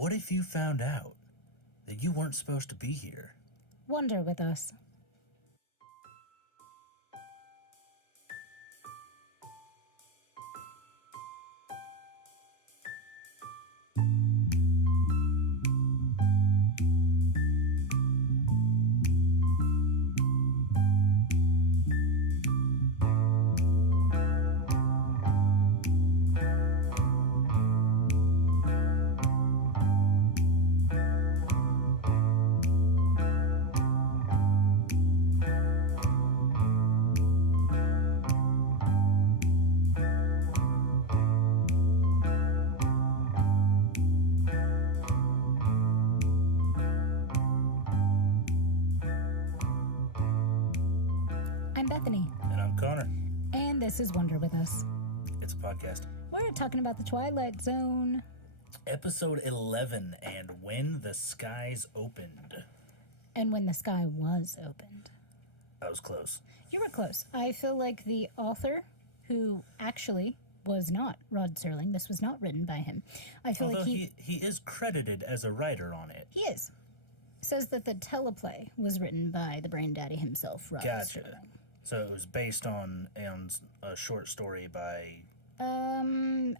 What if you found out that you weren't supposed to be here? Wonder with us. I'm Bethany. And I'm Konr. And this is Wonder with Us. It's a podcast. We're talking about the Twilight Zone. Episode 11, and When the Skies Opened. And When the Sky Was Opened. That was close. You were close. I feel like the author, who actually was not Rod Serling, this was not written by him. I feel Although like he is credited as a writer on it. He is. Says that the teleplay was written by the brain daddy himself, Rod Gotcha. Serling. So it was based on a short story by...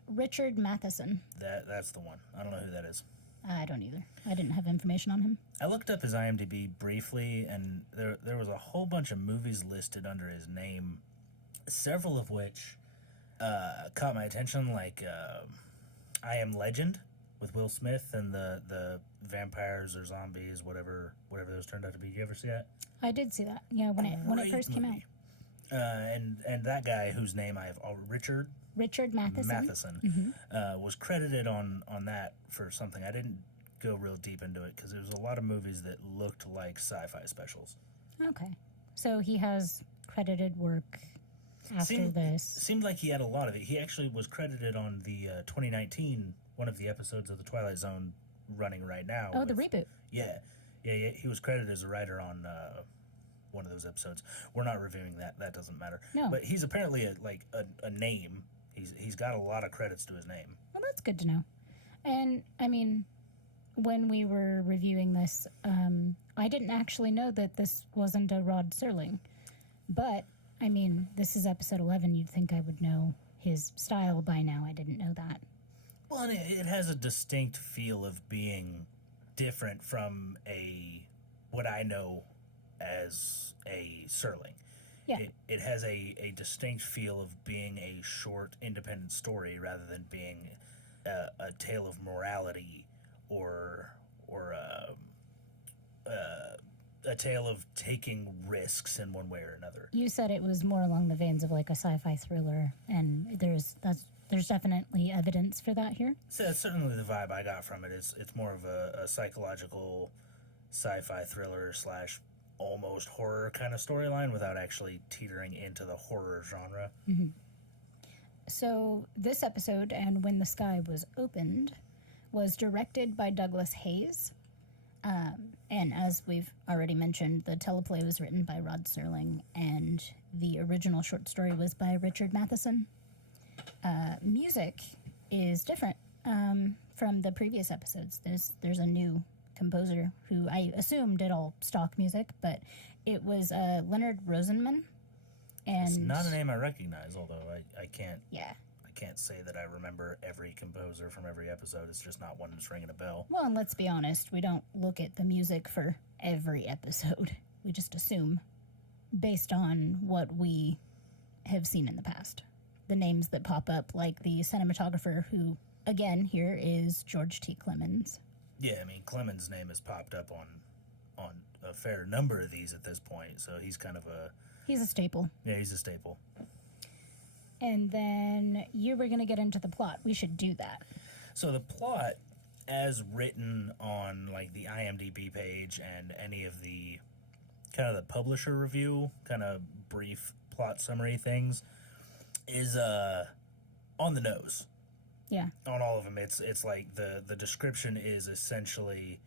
Richard Matheson. That's the one. I don't know who that is. I don't either. I didn't have information on him. I looked up his IMDb briefly, and there was a whole bunch of movies listed under his name, several of which caught my attention, like I Am Legend with Will Smith and the vampires or zombies, whatever those turned out to be. You ever see that? I did see that. Yeah, when it first came out. And that guy whose name I have, Richard Matheson. Was credited on that for something. I didn't go real deep into it because there was a lot of movies that looked like sci-fi specials. Okay. So he has credited work after this. Seemed like he had a lot of it. He actually was credited on the 2019, one of the episodes of The Twilight Zone running right now. Oh, the reboot. Yeah. He was credited as a writer on one of those episodes. We're not reviewing that. That doesn't matter. No. But he's apparently a name. He's got a lot of credits to his name. Well, that's good to know. And, I mean, when we were reviewing this, I didn't actually know that this wasn't a Rod Serling. But, I mean, this is episode 11. You'd think I would know his style by now. I didn't know that. Well, and it has a distinct feel of being different from what I know as a Serling. Yeah. It has a distinct feel of being a short, independent story rather than being a tale of morality or a tale of taking risks in one way or another. You said it was more along the veins of like a sci-fi thriller, and there's definitely evidence for that here. So that's certainly the vibe I got from it. It's more of a psychological sci-fi thriller / almost horror kind of storyline without actually teetering into the horror genre. Mm-hmm. So this episode, and When the Sky Was Opened, was directed by Douglas Hayes. And as we've already mentioned, the teleplay was written by Rod Serling, and the original short story was by Richard Matheson. Music is different from the previous episodes. There's a new composer who I assume did all stock music, but it was Leonard Rosenman. And it's not a name I recognize, although I can't. Yeah. I can't say that I remember every composer from every episode. It's just not one that's ringing a bell. Well, and let's be honest, we don't look at the music for every episode. We just assume based on what we have seen in the past. The names that pop up, like the cinematographer who, again, here is George T. Clemens. Yeah, I mean, Clemens' name has popped up on a fair number of these at this point, so he's kind of a... He's a staple. Yeah, he's a staple. And then you were going to get into the plot. We should do that. So the plot, as written on, like, the IMDb page and any of the kind of the publisher review, kind of brief plot summary things, is on the nose. Yeah. On all of them. It's like the description is essentially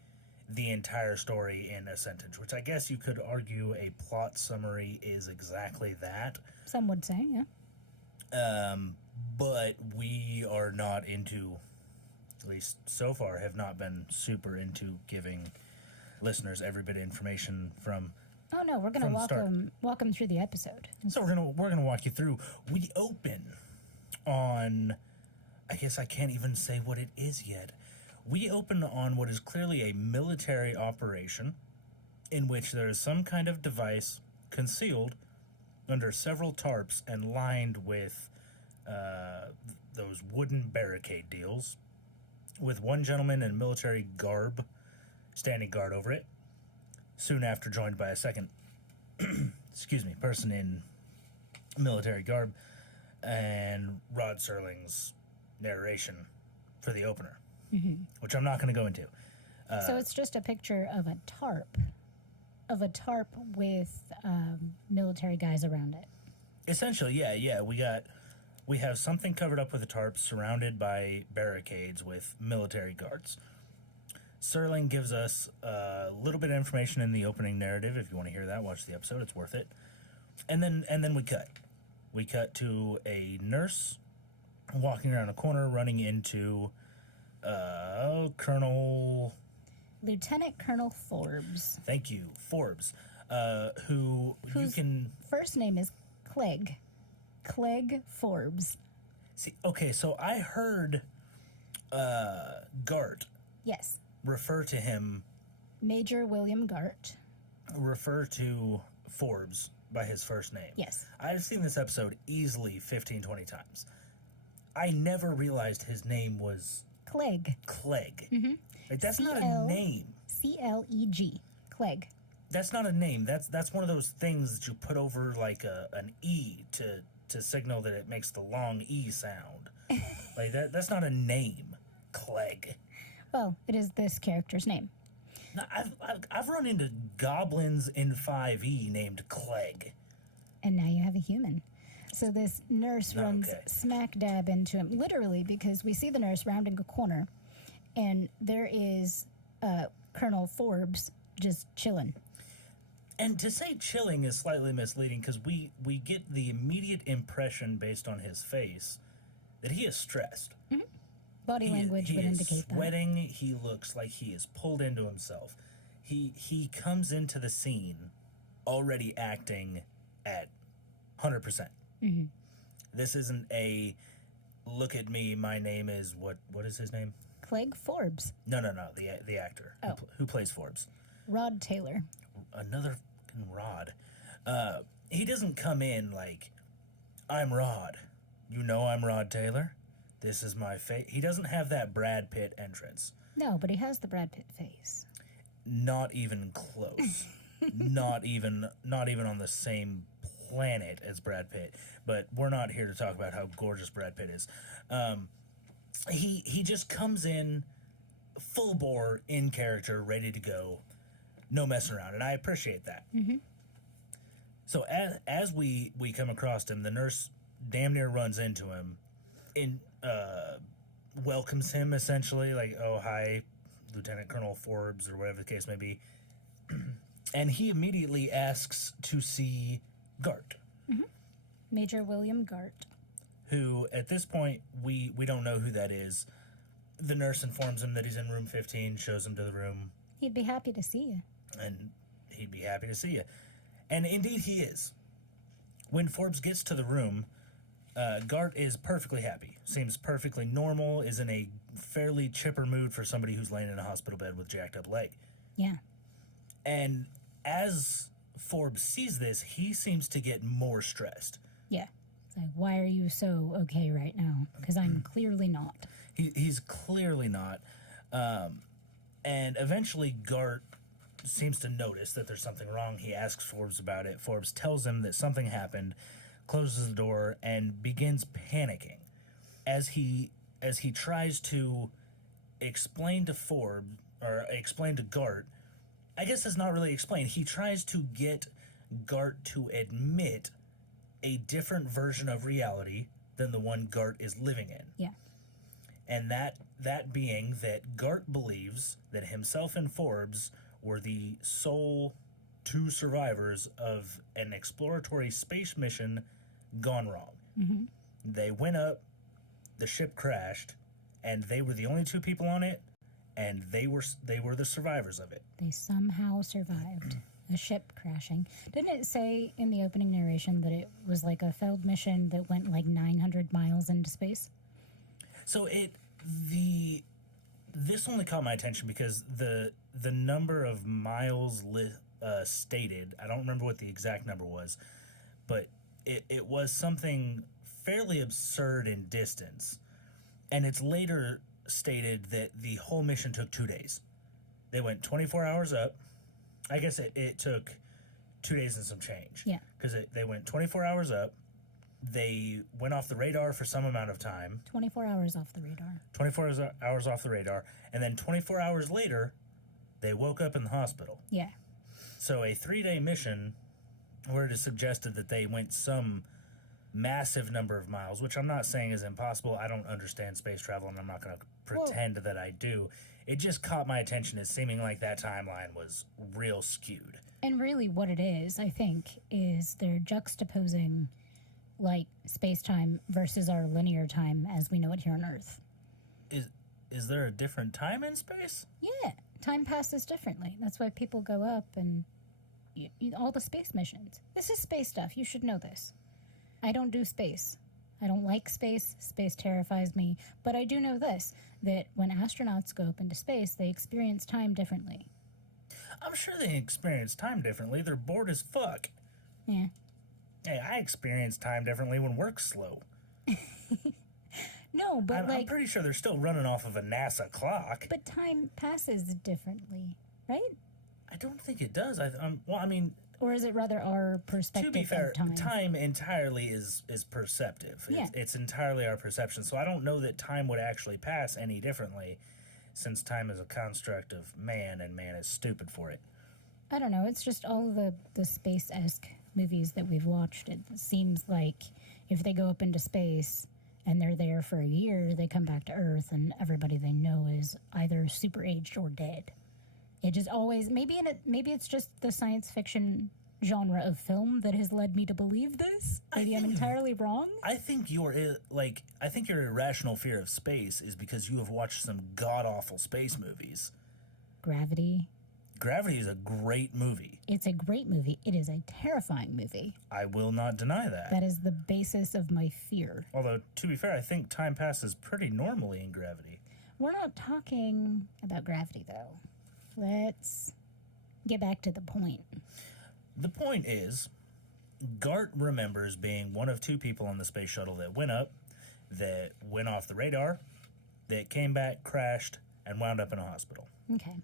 the entire story in a sentence, which I guess you could argue a plot summary is exactly that. Some would say, yeah. But we are not into at least so far, have not been super into giving listeners every bit of information from. Oh no, we're gonna walk them through the episode. So we're gonna walk you through. We open on, I guess I can't even say what it is yet. We open on what is clearly a military operation in which there is some kind of device concealed under several tarps and lined with those wooden barricade deals, with one gentleman in military garb standing guard over it, soon after joined by a second person in military garb, and Rod Serling's narration for the opener, which I'm not going to go into. So it's just a picture of a tarp with military guys around it. Essentially, yeah. We have something covered up with a tarp surrounded by barricades with military guards. Serling gives us a little bit of information in the opening narrative. If you want to hear that, watch the episode. It's worth it. And then we cut. We cut to a nurse walking around a corner, running into Lieutenant Colonel Forbes. Thank you, Forbes. Whose first name is Clegg. Clegg Forbes. See, okay, so I heard Gart. Yes. Refer to him. Major William Gart. Refer to Forbes by his first name. Yes. I've seen this episode easily 15, 20 times. I never realized his name was Clegg. Clegg. Mm-hmm. Like, that's not a name. C-L-E-G. Clegg. That's not a name. That's one of those things that you put over like an E to signal that it makes the long E sound. Like that's not a name. Clegg. Well, it is this character's name. Now, I've run into goblins in 5e named Clegg. And now you have a human. So this nurse runs smack dab into him, literally, because we see the nurse rounding a corner, and there is Colonel Forbes just chilling. And to say chilling is slightly misleading, because we get the immediate impression based on his face that he is stressed. Mm-hmm. Body language would indicate that. He is sweating. He looks like he is pulled into himself. He comes into the scene already acting at 100%. Mm-hmm. This isn't a look at me. My name is what is his name? Clegg Forbes. No. The actor who plays Forbes. Rod Taylor. Another fucking Rod. He doesn't come in like, I'm Rod. You know I'm Rod Taylor. This is my face. He doesn't have that Brad Pitt entrance. No, but he has the Brad Pitt face. Not even close. not even on the same planet as Brad Pitt. But we're not here to talk about how gorgeous Brad Pitt is. He just comes in full bore, in character, ready to go, no messing around, and I appreciate that. Mm-hmm. So as we come across him, the nurse damn near runs into him, welcomes him essentially, like, oh, hi, Lieutenant Colonel Forbes, or whatever the case may be. And he immediately asks to see Gart. Mm-hmm. Major William Gart. Who, at this point, we don't know who that is. The nurse informs him that he's in room 15, shows him to the room. He'd be happy to see you. And he'd be happy to see you. And indeed he is. When Forbes gets to the room, Gart is perfectly happy. Seems perfectly normal, is in a fairly chipper mood for somebody who's laying in a hospital bed with jacked up leg. Yeah. And as Forbes sees this, he seems to get more stressed. Yeah. It's like, why are you so okay right now? Because I'm clearly not. He's clearly not. And eventually Gart seems to notice that there's something wrong. He asks Forbes about it. Forbes tells him that something happened, closes the door, and begins panicking. As he tries to explain to Forbes, or explain to Gart, I guess it's not really explained. He tries to get Gart to admit a different version of reality than the one Gart is living in. Yeah. And that being that Gart believes that himself and Forbes were the sole two survivors of an exploratory space mission gone wrong. Mm-hmm. They went up, the ship crashed, and they were the only two people on it, and they were the survivors of it. They somehow survived a ship crashing. Didn't it say in the opening narration that it was like a failed mission that went like 900 miles into space? So this only caught my attention because the number of miles stated, I don't remember what the exact number was, but it was something fairly absurd in distance. And it's later stated that the whole mission took 2 days. They went 24 hours up. I guess it took 2 days and some change. Yeah. Because they went 24 hours up. They went off the radar for some amount of time. 24 hours off the radar. 24 hours off the radar. And then 24 hours later, they woke up in the hospital. Yeah. So a 3-day mission where it is suggested that they went some massive number of miles, which I'm not saying is impossible. I don't understand space travel, and I'm not going to pretend that I do. It just caught my attention as seeming like that timeline was real skewed. And really what it is, I think, is they're juxtaposing like space-time versus our linear time as we know it here on Earth. Is there a different time in space? Yeah, time passes differently. That's why people go up and all the space missions. This is space stuff. You should know this. I don't do space. I don't like space. Space terrifies me. But I do know this, that when astronauts go up into space, they experience time differently. I'm sure they experience time differently. They're bored as fuck. Yeah. Hey, I experience time differently when work's slow. No, but I'm pretty sure they're still running off of a NASA clock. But time passes differently, right? I don't think it does. Or is it rather our perspective to be fair, of time? Time entirely is perceptive. Yeah. It's entirely our perception. So I don't know that time would actually pass any differently, since time is a construct of man, and man is stupid for it. I don't know. It's just all of the space-esque movies that we've watched. It seems like if they go up into space and they're there for a year, they come back to Earth, and everybody they know is either super aged or dead. It just always maybe it's just the science fiction genre of film that has led me to believe this. Maybe I'm entirely wrong. I think your irrational fear of space is because you have watched some god awful space movies. Gravity. Gravity is a great movie. It's a great movie. It is a terrifying movie. I will not deny that. That is the basis of my fear. Although, to be fair, I think time passes pretty normally in Gravity. We're not talking about Gravity, though. Let's get back to the point. The point is, Gart remembers being one of two people on the space shuttle that went up, that went off the radar, that came back, crashed, and wound up in a hospital. Okay.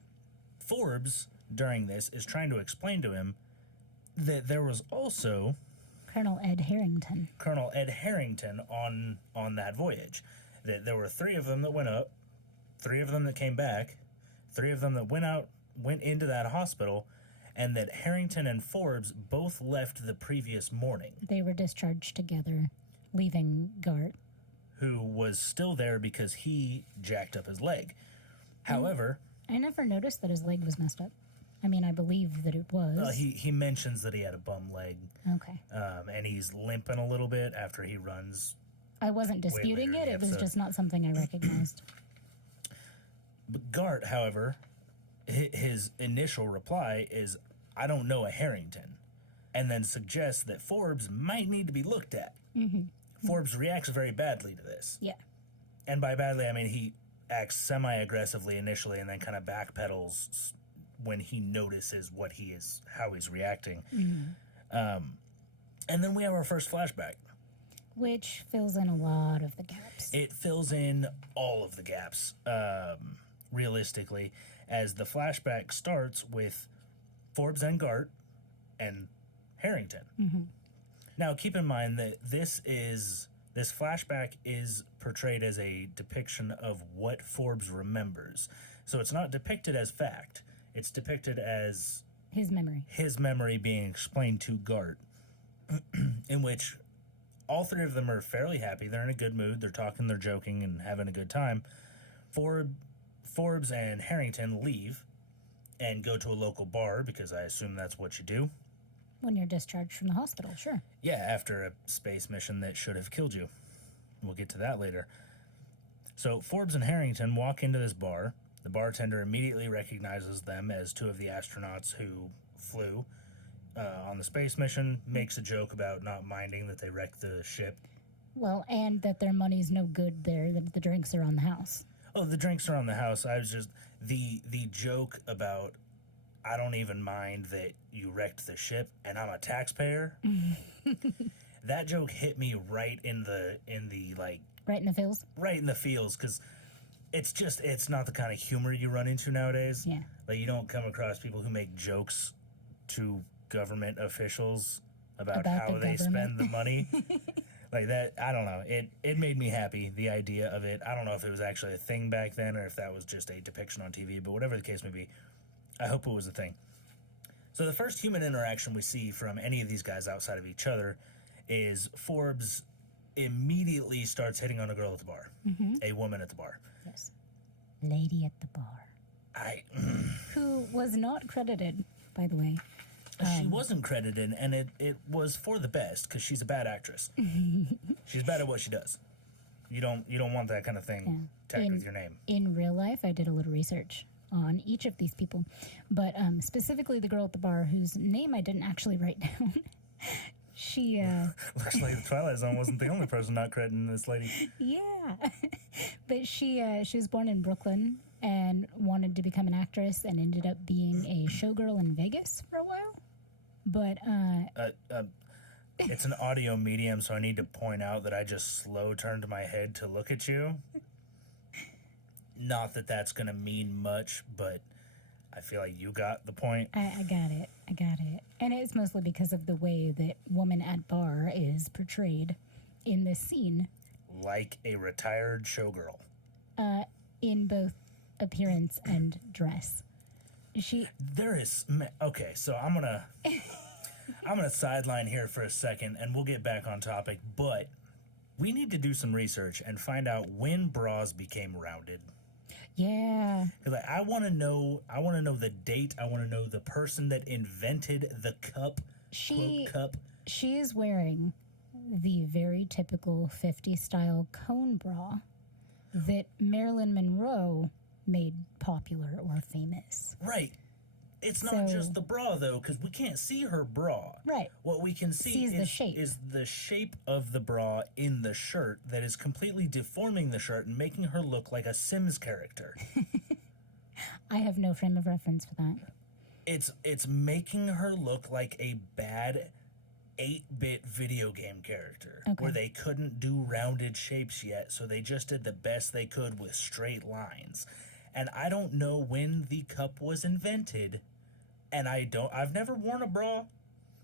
Forbes, during this, is trying to explain to him that there was also Colonel Ed Harrington on that voyage. That there were 3 of them that went up, 3 of them that came back, 3 of them that went into that hospital, and that Harrington and Forbes both left the previous morning. They were discharged together, leaving Gart, who was still there because he jacked up his leg. However, I never noticed that his leg was messed up. I mean, I believe that it was. He mentions that he had a bum leg. Okay. And he's limping a little bit after he runs. I wasn't disputing it. It was just not something I recognized. But Gart, however, his initial reply is, "I don't know a Harrington," and then suggests that Forbes might need to be looked at. Mm-hmm. Forbes reacts very badly to this. Yeah. And by badly, I mean he acts semi-aggressively initially and then kind of backpedals when he notices how he's reacting. Mm-hmm. And then we have our first flashback. Which fills in a lot of the gaps. It fills in all of the gaps, realistically, as the flashback starts with Forbes and Gart and Harrington. Mm-hmm. Now, keep in mind that this flashback is portrayed as a depiction of what Forbes remembers. So it's not depicted as fact. It's depicted as his memory being explained to Gart, in which all 3 of them are fairly happy. They're in a good mood. They're talking, they're joking, and having a good time. Forbes and Harrington leave and go to a local bar, because I assume that's what you do. When you're discharged from the hospital, sure. Yeah, after a space mission that should have killed you. We'll get to that later. So Forbes and Harrington walk into this bar. The bartender immediately recognizes them as two of the astronauts who flew on the space mission, makes a joke about not minding that they wrecked the ship. Well, and that their money's no good there, that the drinks are on the house. Oh, the drinks are on the house. I was just... The joke about, I don't even mind that you wrecked the ship and I'm a taxpayer. That joke hit me right in the like... Right in the feels? Right in the feels, because it's not the kind of humor you run into nowadays. Yeah. Like, you don't come across people who make jokes to government officials about how they spend the money. Like that, I don't know. It made me happy, the idea of it. I don't know if it was actually a thing back then or if that was just a depiction on TV, but whatever the case may be, I hope it was a thing. So the first human interaction we see from any of these guys outside of each other is Forbes immediately starts hitting on a girl at the bar, a woman at the bar. Yes. Lady at the bar. Who was not credited, by the way. She wasn't credited, and it was for the best, because she's a bad actress. She's bad at what she does. You don't want that kind of thing tagged with your name. In real life, I did a little research on each of these people, but specifically the girl at the bar, whose name I didn't actually write down. She looks like the Twilight Zone wasn't the only person not crediting this lady. Yeah, but she was born in Brooklyn and wanted to become an actress and ended up being a showgirl in Vegas for a while. But it's an audio medium, so I need to point out that I just slow turned my head to look at you. Not that that's going to mean much, but I feel like you got the point. I got it. And it's mostly because of the way that woman at bar is portrayed in this scene. Like a retired showgirl. In both appearance and dress. Okay, so I'm gonna sideline here for a second, and we'll get back on topic. But we need to do some research and find out when bras became rounded. Yeah. Like, I want to know the date. I want to know the person that invented the cup. Cup. She is wearing the very typical 50s style cone bra that Marilyn Monroe made popular or famous. Right. It's not just the bra, though, because we can't see her bra. Right. What we can see is the shape of the bra in the shirt that is completely deforming the shirt and making her look like a Sims character. I have no frame of reference for that. It's making her look like a bad 8-bit video game character, where they couldn't do rounded shapes yet, so they just did the best they could with straight lines. And I don't know when the cup was invented, and I've never worn a bra,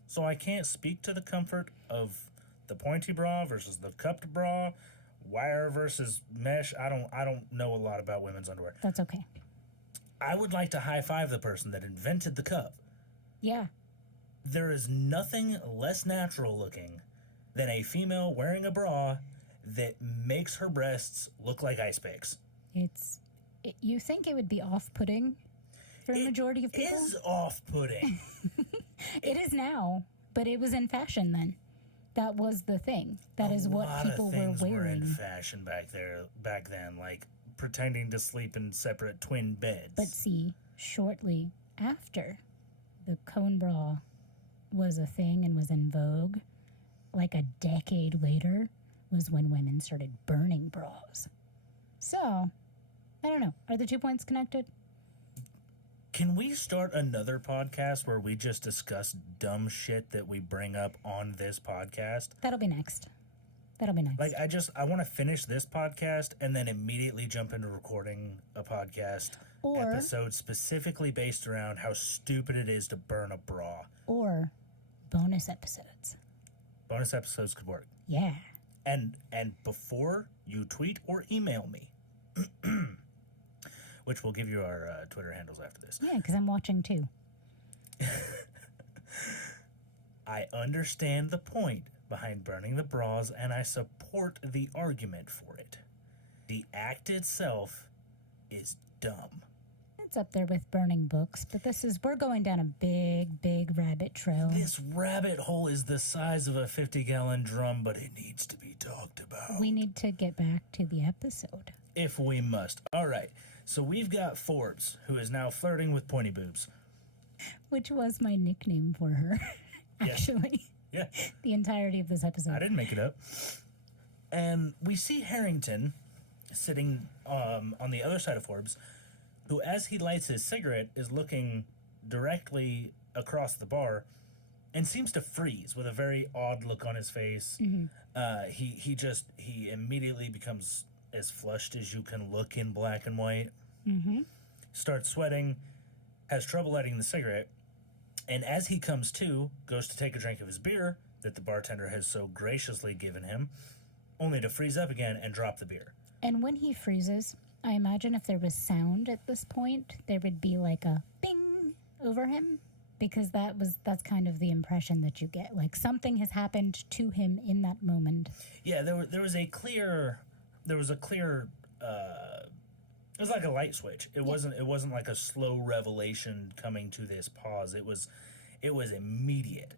so I can't speak to the comfort of the pointy bra versus the cupped bra, wire versus mesh. I don't know a lot about women's underwear. That's okay. I would like to high-five the person that invented the cup. Yeah. There is nothing less natural looking than a female wearing a bra that makes her breasts look like ice picks. You think it would be off-putting for a majority of people? It is off-putting. It is now, but it was in fashion then. That was the thing. That is what people were wearing. Were in fashion back then, like pretending to sleep in separate twin beds. But see, shortly after the cone bra was a thing and was in vogue, like a decade later, was when women started burning bras. So, I don't know. Are the 2 points connected? Can we start another podcast where we just discuss dumb shit that we bring up on this podcast? That'll be next. Like, I want to finish this podcast and then immediately jump into recording a podcast episode specifically based around how stupid it is to burn a bra. Or bonus episodes. Bonus episodes could work. Yeah. And before you tweet or email me, which we'll give you our Twitter handles after this. Yeah, because I'm watching too. I understand the point behind burning the bras, and I support the argument for it. The act itself is dumb. It's up there with burning books, but we're going down a big, big rabbit trail. This rabbit hole is the size of a 50-gallon drum, but it needs to be talked about. We need to get back to the episode. If we must. All right. So we've got Forbes, who is now flirting with pointy boobs. Which was my nickname for her, actually. Yeah. The entirety of this episode. I didn't make it up. And we see Harrington sitting on the other side of Forbes, who, as he lights his cigarette, is looking directly across the bar and seems to freeze with a very odd look on his face. Mm-hmm. He immediately becomes as flushed as you can look in black and white. Mm-hmm. Starts sweating, has trouble lighting the cigarette, and as he comes to, goes to take a drink of his beer that the bartender has so graciously given him, only to freeze up again and drop the beer. And when he freezes, I imagine if there was sound at this point, there would be like a bing over him, because that's kind of the impression that you get. Like something has happened to him in that moment. Yeah, there was a clear. It was like a light switch. It wasn't like a slow revelation coming to this pause. It was immediate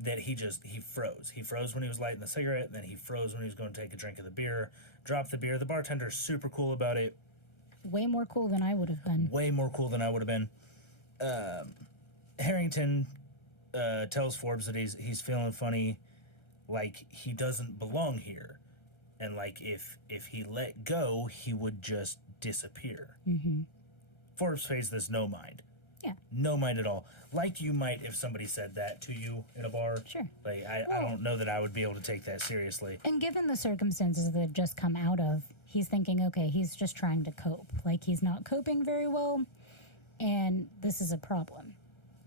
that he froze. He froze when he was lighting the cigarette, then he froze when he was going to take a drink of the beer, dropped the beer. The bartender's super cool about it. Way more cool than I would have been. Way more cool than I would have been. Harrington tells Forbes that he's feeling funny, like he doesn't belong here. And like if he let go, he would just disappear. Mm-hmm. Forbes pays this no mind. Yeah. No mind at all. Like you might if somebody said that to you in a bar. Sure. Like I don't know that I would be able to take that seriously. And given the circumstances that have just come out of, he's thinking, okay, he's just trying to cope. Like he's not coping very well, and this is a problem.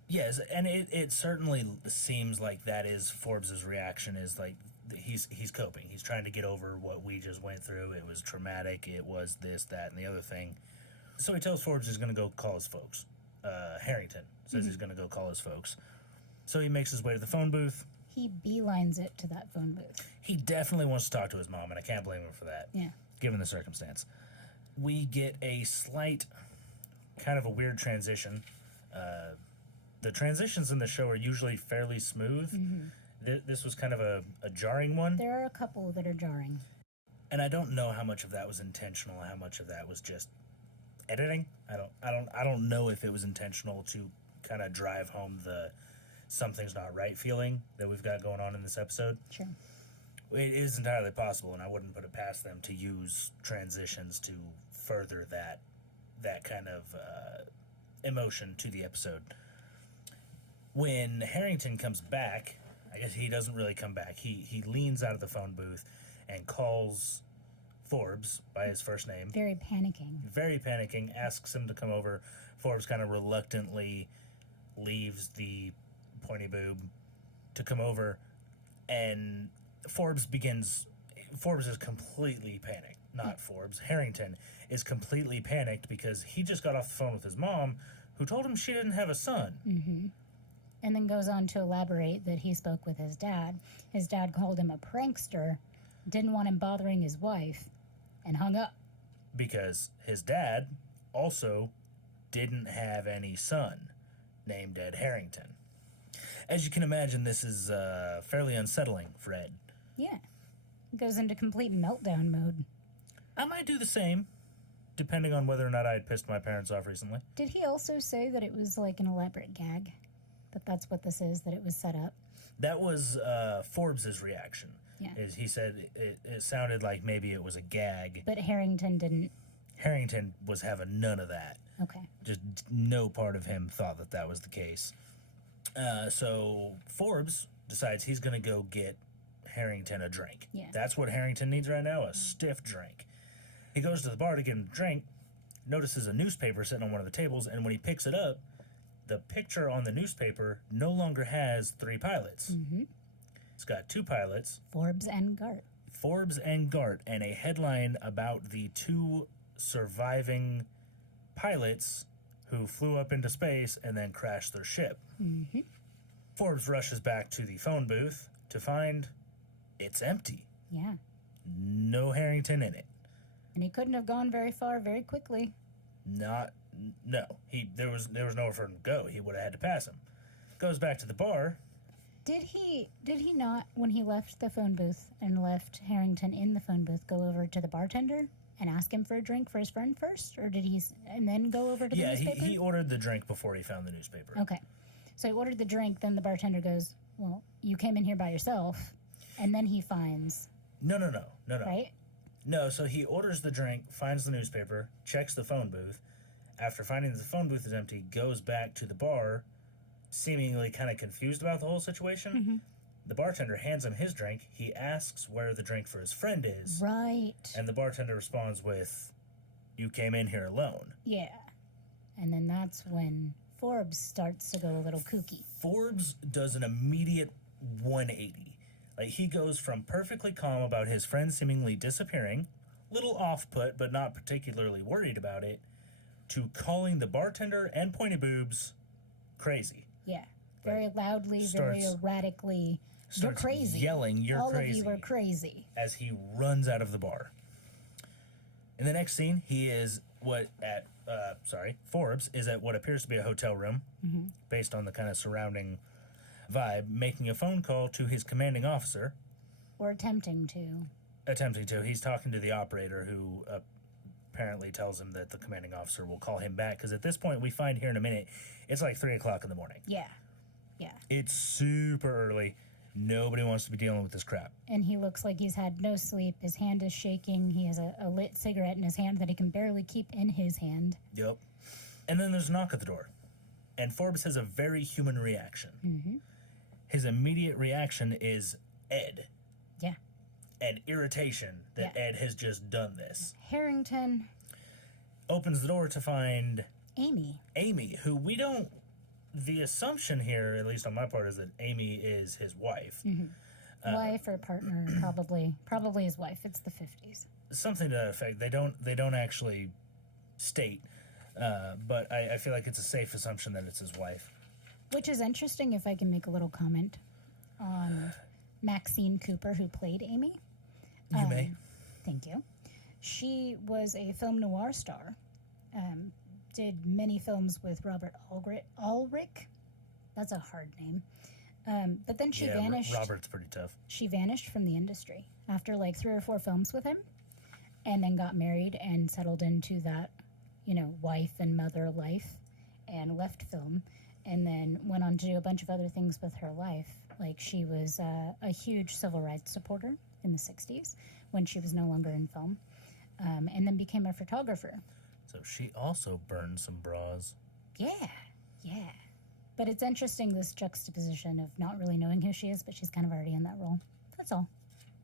Yes, and it certainly seems like that is Forbes' reaction, is like he's coping. He's trying to get over what we just went through. It was traumatic. It was this, that, and the other thing. So he tells Forbes he's going to go call his folks. Harrington says he's going to go call his folks. So he makes his way to the phone booth. He beelines it to that phone booth. He definitely wants to talk to his mom, and I can't blame him for that. Yeah. Given the circumstance. We get a slight, kind of a weird transition. The transitions in the show are usually fairly smooth. Mm-hmm. This was kind of a jarring one. There are a couple that are jarring. And I don't know how much of that was intentional, how much of that was just editing. I don't know if it was intentional to kind of drive home the something's not right feeling that we've got going on in this episode. Sure. It is entirely possible, and I wouldn't put it past them to use transitions to further that kind of emotion to the episode. When Harrington comes back, I guess he doesn't really come back. He leans out of the phone booth and calls Forbes by his first name. Very panicking, asks him to come over. Forbes kind of reluctantly leaves the pointy boob to come over, and Forbes is completely panicked. Not Forbes. Harrington is completely panicked because he just got off the phone with his mom, who told him she didn't have a son. Mm-hmm. And then goes on to elaborate that he spoke with his dad. His dad called him a prankster, didn't want him bothering his wife, and hung up. Because his dad also didn't have any son named Ed Harrington. As you can imagine, this is fairly unsettling for Ed. Yeah. Goes into complete meltdown mode. I might do the same, depending on whether or not I had pissed my parents off recently. Did he also say that it was like an elaborate gag? That that's what this is, that it was set up? That was Forbes' reaction. Yeah. Is he said it sounded like maybe it was a gag. But Harrington didn't. Harrington was having none of that. Okay. Just no part of him thought that was the case. So Forbes decides he's going to go get Harrington a drink. Yeah. That's what Harrington needs right now, a stiff drink. He goes to the bar to get him a drink, notices a newspaper sitting on one of the tables, and when he picks it up, the picture on the newspaper no longer has 3 pilots. Mm-hmm. It's got 2 pilots. Forbes and Gart, and a headline about the 2 surviving pilots who flew up into space and then crashed their ship. Mm-hmm. Forbes rushes back to the phone booth to find it's empty. Yeah. No Harrington in it. And he couldn't have gone very far very quickly. No. There was nowhere for him to go. He would have had to pass him. Goes back to the bar. Did he not, when he left the phone booth and left Harrington in the phone booth, go over to the bartender and ask him for a drink for his friend first? Or did he, and then go over to the Yeah, newspaper? he ordered the drink before he found the newspaper. Okay. So he ordered the drink, then the bartender goes, well, you came in here by yourself. And then he finds... No. Right? No, so he orders the drink, finds the newspaper, checks the phone booth. After finding that the phone booth is empty, goes back to the bar, seemingly kind of confused about the whole situation. Mm-hmm. The bartender hands him his drink. He asks where the drink for his friend is. Right. And the bartender responds with, you came in here alone. Yeah. And then that's when Forbes starts to go a little kooky. Forbes does an immediate 180. Like, he goes from perfectly calm about his friend seemingly disappearing, little off-put but not particularly worried about it, to calling the bartender and Pointy Boobs crazy. Yeah. Very loudly, very erratically. You're Starts crazy. Yelling, you're All crazy. of you are crazy. As he runs out of the bar. In the next scene, he is Forbes is at what appears to be a hotel room, based on the kind of surrounding vibe, making a phone call to his commanding officer. Or attempting to. He's talking to the operator, who apparently tells him that the commanding officer will call him back, because at this point, we find here in a minute, it's like 3 o'clock in the morning. Yeah. It's super early. Nobody wants to be dealing with this crap. And he looks like he's had no sleep. His hand is shaking. He has a lit cigarette in his hand that he can barely keep in his hand. Yep. And then there's a knock at the door. And Forbes has a very human reaction. Mm-hmm. His immediate reaction is Ed. Yeah. And irritation that Ed has just done this. Harrington. Opens the door to find... Amy, who we don't... The assumption here, at least on my part, is that Amy is his wife. Mm-hmm. Wife or partner, probably his wife. It's the 50s. Something to that effect. They don't actually state, but I feel like it's a safe assumption that it's his wife. Which is interesting, if I can make a little comment on Maxine Cooper, who played Amy. You may. Thank you. She was a film noir star. Did many films with Robert Ulrich. That's a hard name. But then she vanished. Robert's pretty tough. She vanished from the industry after like 3 or 4 films with him, and then got married and settled into that, wife and mother life, and left film, and then went on to do a bunch of other things with her life. Like, she was a huge civil rights supporter in the 60s when she was no longer in film, and then became a photographer. So she also burned some bras. Yeah. But it's interesting, this juxtaposition of not really knowing who she is, but she's kind of already in that role. That's all.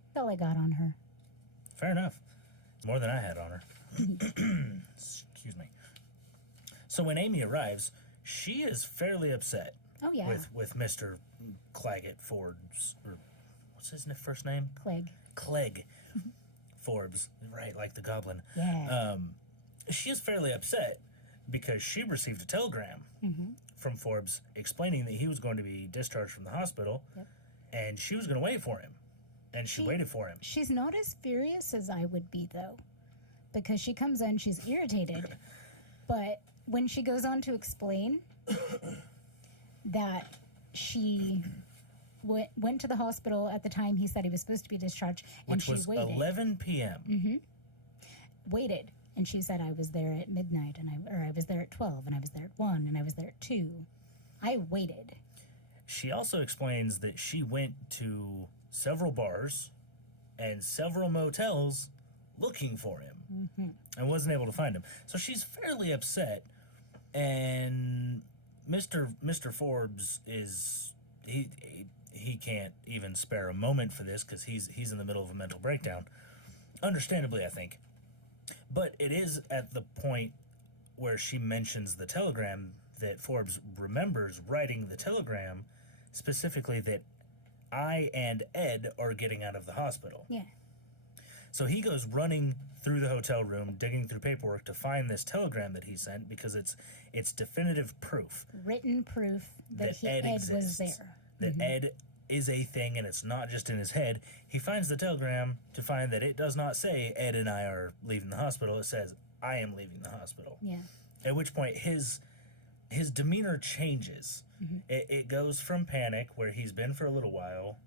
That's all I got on her. Fair enough. It's more than I had on her. Excuse me. So when Amy arrives, she is fairly upset. Oh, yeah. With Mr. Claggett Forbes, or what's his first name? Clegg Forbes, right, like the goblin. Yeah. She is fairly upset because she received a telegram from Forbes explaining that he was going to be discharged from the hospital, and she was going to wait for him. And she waited for him. She's not as furious as I would be, though, because she comes in, she's irritated. But when she goes on to explain that she went to the hospital at the time he said he was supposed to be discharged, and which was 11 p.m. Waited. And she said, I was there at midnight, I was there at 12, and I was there at 1, and I was there at 2. I waited. She also explains that she went to several bars and several motels looking for him and wasn't able to find him. So she's fairly upset, and Mr. Forbes is... He can't even spare a moment for this because he's in the middle of a mental breakdown. Understandably, I think. But it is at the point where she mentions the telegram that Forbes remembers writing the telegram, specifically that I and Ed are getting out of the hospital. Yeah. So he goes running through the hotel room, digging through paperwork to find this telegram that he sent, because it's definitive proof. Written proof that Ed was there. That Ed is a thing, and it's not just in his head. He finds the telegram to find that it does not say Ed and I are leaving the hospital. It says I am leaving the hospital. Yeah. At which point his demeanor changes. It goes from panic, where he's been for a little while,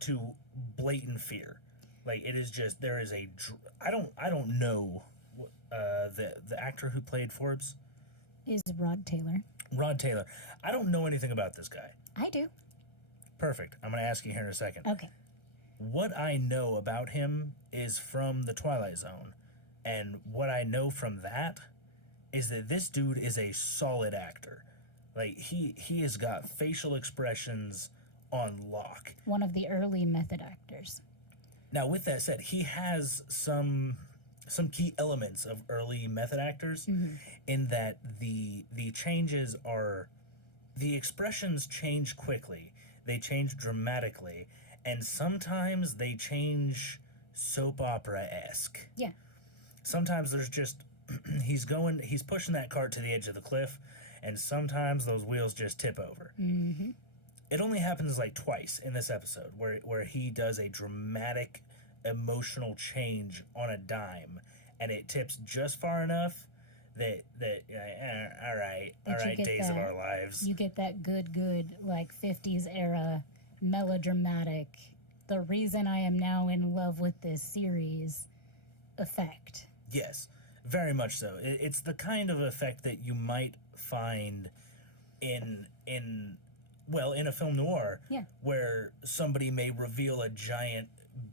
to blatant fear. Like, it is just, there is I don't know the actor who played Forbes. Is Rod Taylor. Rod Taylor. I don't know anything about this guy. I do. Perfect. I'm going to ask you here in a second. Okay. What I know about him is from The Twilight Zone. And what I know from that is that this dude is a solid actor. Like, he has got facial expressions on lock. One of the early method actors. Now, with that said, he has some key elements of early method actors in that the changes are, the expressions change quickly, they change dramatically, and sometimes they change soap opera-esque. Yeah. Sometimes there's just he's pushing that cart to the edge of the cliff, and sometimes those wheels just tip over. Mm-hmm. It only happens like twice in this episode where he does a dramatic emotional change on a dime, and it tips just far enough that all right, Days of Our Lives. You get that good like 50s era melodramatic, the reason I am now in love with this series effect. Yes, very much so. It's the kind of effect that you might find in a film noir, where somebody may reveal a giant,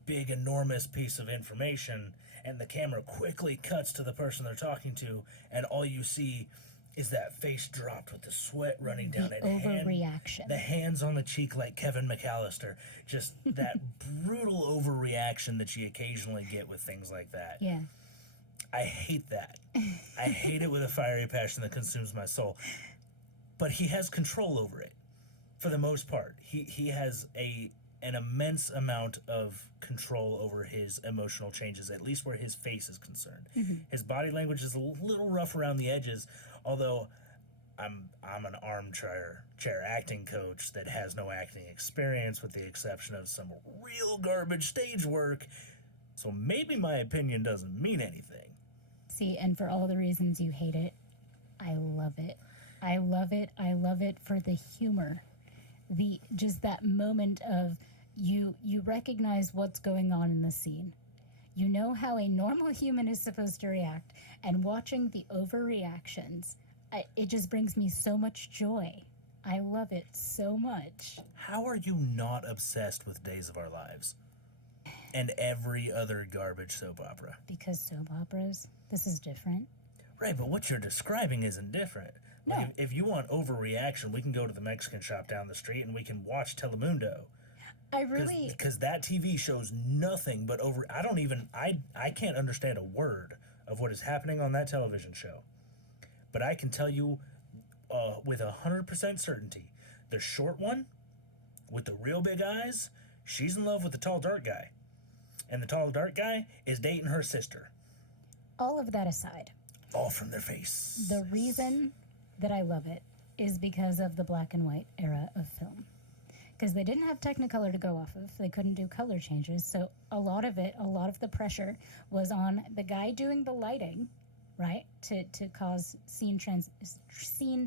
big, enormous piece of information, and the camera quickly cuts to the person they're talking to, and all you see is that face dropped with the sweat running down it. Overreaction. The hands on the cheek like Kevin McAllister. Just that brutal overreaction that you occasionally get with things like that. Yeah. I hate that. I hate it with a fiery passion that consumes my soul. But he has control over it, for the most part. He has an immense amount of control over his emotional changes, at least where his face is concerned. Mm-hmm. His body language is a little rough around the edges, although I'm an armchair acting coach that has no acting experience, with the exception of some real garbage stage work. So maybe my opinion doesn't mean anything. See, and for all the reasons you hate it, I love it. I love it. I love it for the humor. Just that moment of you recognize what's going on in the scene. You know how a normal human is supposed to react, and watching the overreactions, it just brings me so much joy. I love it so much. How are you not obsessed with Days of Our Lives and every other garbage soap opera? Because soap operas, this is different. Right, but what you're describing isn't different. No. Like, if you want overreaction, we can go to the Mexican shop down the street and we can watch Telemundo. Because that TV shows nothing but I can't understand a word of what is happening on that television show. But I can tell you with 100% certainty, the short one with the real big eyes, she's in love with the tall, dark guy. And the tall, dark guy is dating her sister. All of that aside. All from their face. The reason that I love it is because of the black and white era of film. Because they didn't have Technicolor to go off of. They couldn't do color changes. So a lot of the pressure was on the guy doing the lighting, right? To cause scene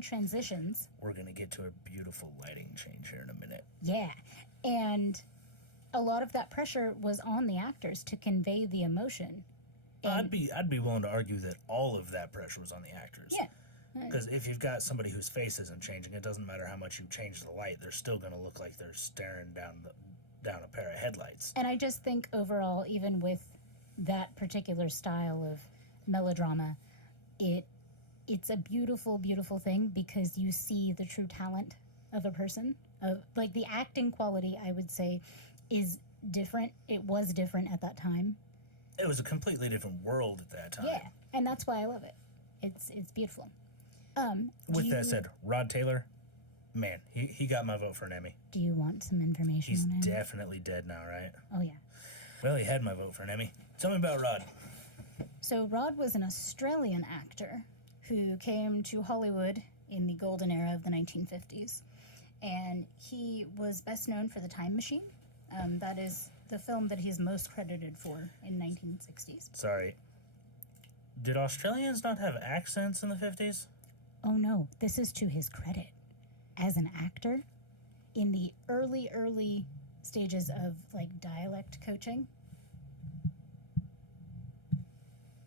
transitions. We're going to get to a beautiful lighting change here in a minute. Yeah. And a lot of that pressure was on the actors to convey the emotion. I'd be willing to argue that all of that pressure was on the actors. Yeah. Because if you've got somebody whose face isn't changing, it doesn't matter how much you change the light, they're still going to look like they're staring down a pair of headlights. And I just think overall, even with that particular style of melodrama, it's a beautiful, beautiful thing, because you see the true talent of a person. Like, the acting quality, I would say, is different. It was different at that time. It was a completely different world at that time. Yeah, and that's why I love it. It's beautiful. With that said, Rod Taylor, man, he got my vote for an Emmy. Do you want some information He's on him? definitely dead now, right? Oh, yeah. Well, he had my vote for an Emmy. Tell me about Rod. So Rod was an Australian actor who came to Hollywood in the golden era of the 1950s. And he was best known for The Time Machine. That is the film that he's most credited for in 1960s. Sorry. Did Australians not have accents in the 50s? Oh, no. This is to his credit. As an actor, in the early stages of, like, dialect coaching,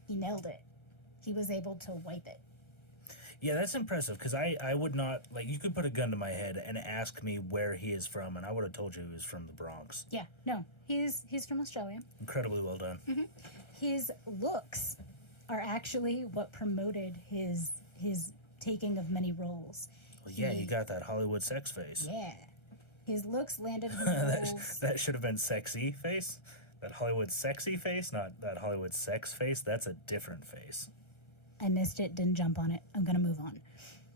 He nailed it. He was able to wipe it. Yeah, that's impressive, because I would not, like, you could put a gun to my head and ask me where he is from, and I would have told you he was from the Bronx. Yeah, no, he's from Australia. Incredibly well done. Mm-hmm. His looks are actually what promoted his taking of many roles. Well, yeah, you got that Hollywood sex face. Yeah. His looks landed him roles. That should have been sexy face. That Hollywood sexy face, not that Hollywood sex face. That's a different face. I missed it, didn't jump on it. I'm going to move on.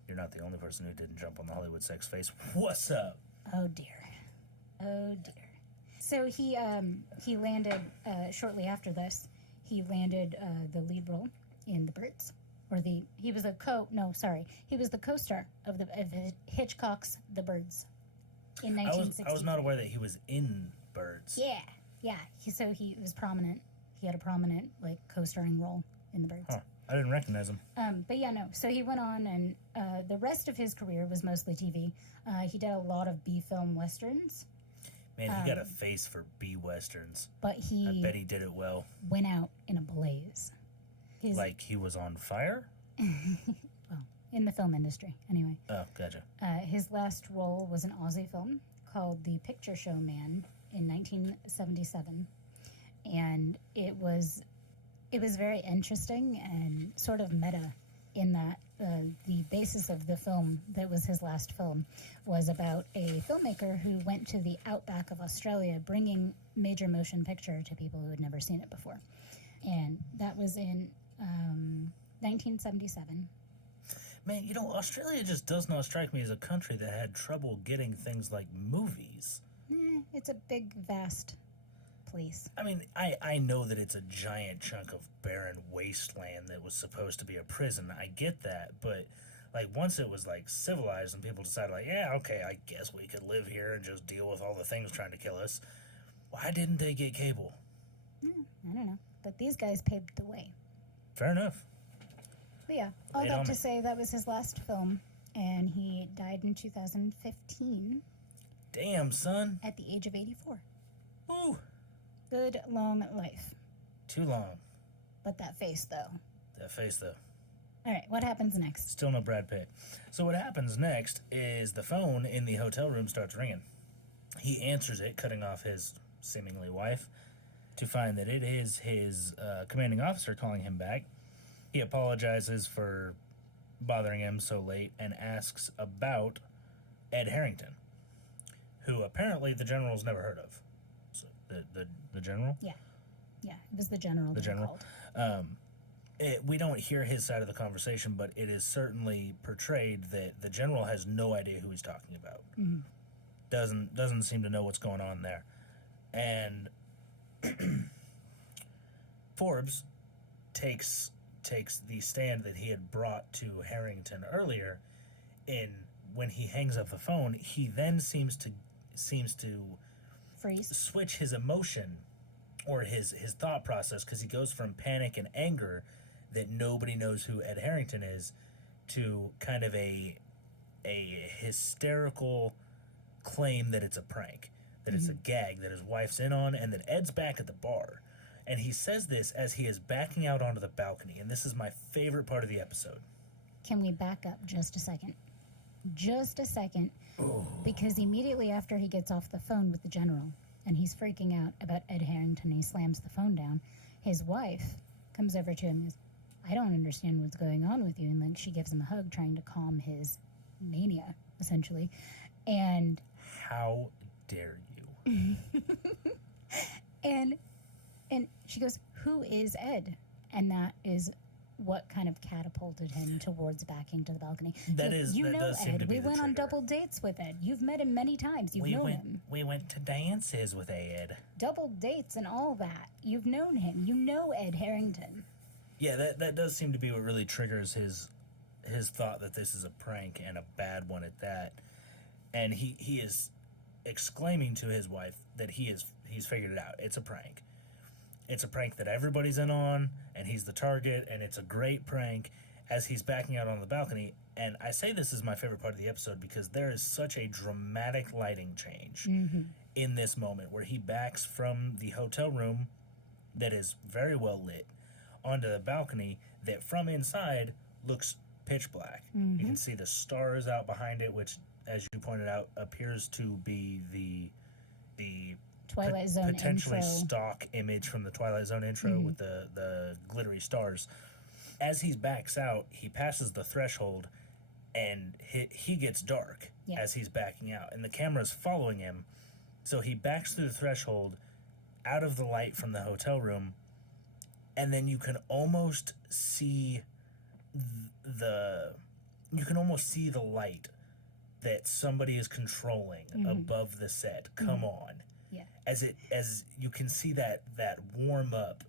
You're not the only person who didn't jump on the Hollywood sex face. What's up? Oh, dear. Oh, dear. So he landed, shortly after this, he landed the lead role in The Birds. He was the co-star of Hitchcock's The Birds in 1960. I was not aware that he was in Birds. Yeah. He was prominent. He had a prominent, like, co-starring role in The Birds. Huh. I didn't recognize him. But yeah, no. So he went on, and the rest of his career was mostly TV. He did a lot of B-film westerns. Man, he got a face for B-westerns. But I bet he did it well. Went out in a blaze. Like he was on fire? Well, in the film industry, anyway. Oh, gotcha. His last role was an Aussie film called The Picture Show Man in 1977. And it was very interesting and sort of meta in that the basis of the film that was his last film was about a filmmaker who went to the outback of Australia bringing major motion picture to people who had never seen it before. And that was in 1977. Man, Australia just does not strike me as a country that had trouble getting things like movies. It's a big, vast place. I mean, I know that it's a giant chunk of barren wasteland that was supposed to be a prison. I get that, but like once it was like civilized and people decided like, yeah, okay, I guess we could live here and just deal with all the things trying to kill us. Why didn't they get cable? I don't know, but these guys paved the way. Fair enough. But yeah, all that to say that was his last film, and he died in 2015. Damn, son. At the age of 84. Ooh. Good long life. Too long. But that face, though. All right, what happens next? Still no Brad Pitt. So what happens next is the phone in the hotel room starts ringing. He answers it, cutting off his seemingly wife, to find that it is his commanding officer calling him back. He apologizes for bothering him so late and asks about Ed Harrington, who apparently the general's never heard of. So the general? Yeah, it was the general. The general. We don't hear his side of the conversation, but it is certainly portrayed that the general has no idea who he's talking about. Mm-hmm. Doesn't seem to know what's going on there. And Forbes takes the stand that he had brought to Harrington earlier. When he hangs up the phone, he then seems to freeze, switch his emotion or his thought process, because he goes from panic and anger that nobody knows who Ed Harrington is to kind of a hysterical claim that it's a prank, that it's a gag, that his wife's in on, and that Ed's back at the bar. And he says this as he is backing out onto the balcony, and this is my favorite part of the episode. Can we back up just a second? Just a second. Oh. Because immediately after he gets off the phone with the general, and he's freaking out about Ed Harrington, he slams the phone down, his wife comes over to him and goes, I don't understand what's going on with you. And then she gives him a hug, trying to calm his mania, essentially. And how dare you? And she goes, who is Ed? And that is what kind of catapulted him towards backing to the balcony. That does seem Ed. to be We went on double dates with Ed. You've met him many times. You've known him. We went to dances with Ed. Double dates and all that. You've known him. You know Ed Harrington. Yeah, that does seem to be what really triggers his thought that this is a prank, and a bad one at that. And he is exclaiming to his wife that he's figured it out. It's a prank. It's a prank that everybody's in on, and he's the target, and it's a great prank, as he's backing out on the balcony. And I say this is my favorite part of the episode because there is such a dramatic lighting change in this moment, where he backs from the hotel room that is very well lit onto the balcony that from inside looks pitch black. You can see the stars out behind it, which, as you pointed out, appears to be the Twilight Zone potentially intro. stock image from the Twilight Zone intro with the glittery stars. As he backs out, he passes the threshold, and he gets dark as he's backing out, and the camera's following him. So he backs through the threshold, out of the light from the hotel room, and then you can almost see the light that somebody is controlling above the set come on. Yeah. As you can see that warm up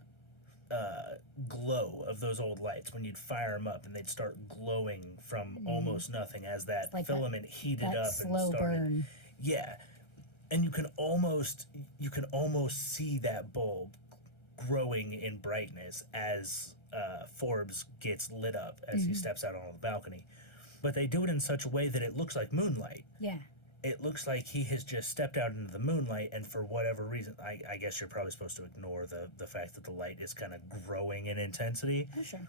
glow of those old lights when you'd fire them up and they'd start glowing from almost nothing as that like filament heated that up slow and started. burn. Yeah. And you can almost see that bulb growing in brightness as Forbes gets lit up as he steps out on the balcony. But they do it in such a way that it looks like moonlight. Yeah. It looks like he has just stepped out into the moonlight, and for whatever reason, I guess you're probably supposed to ignore the fact that the light is kind of growing in intensity. Oh, sure.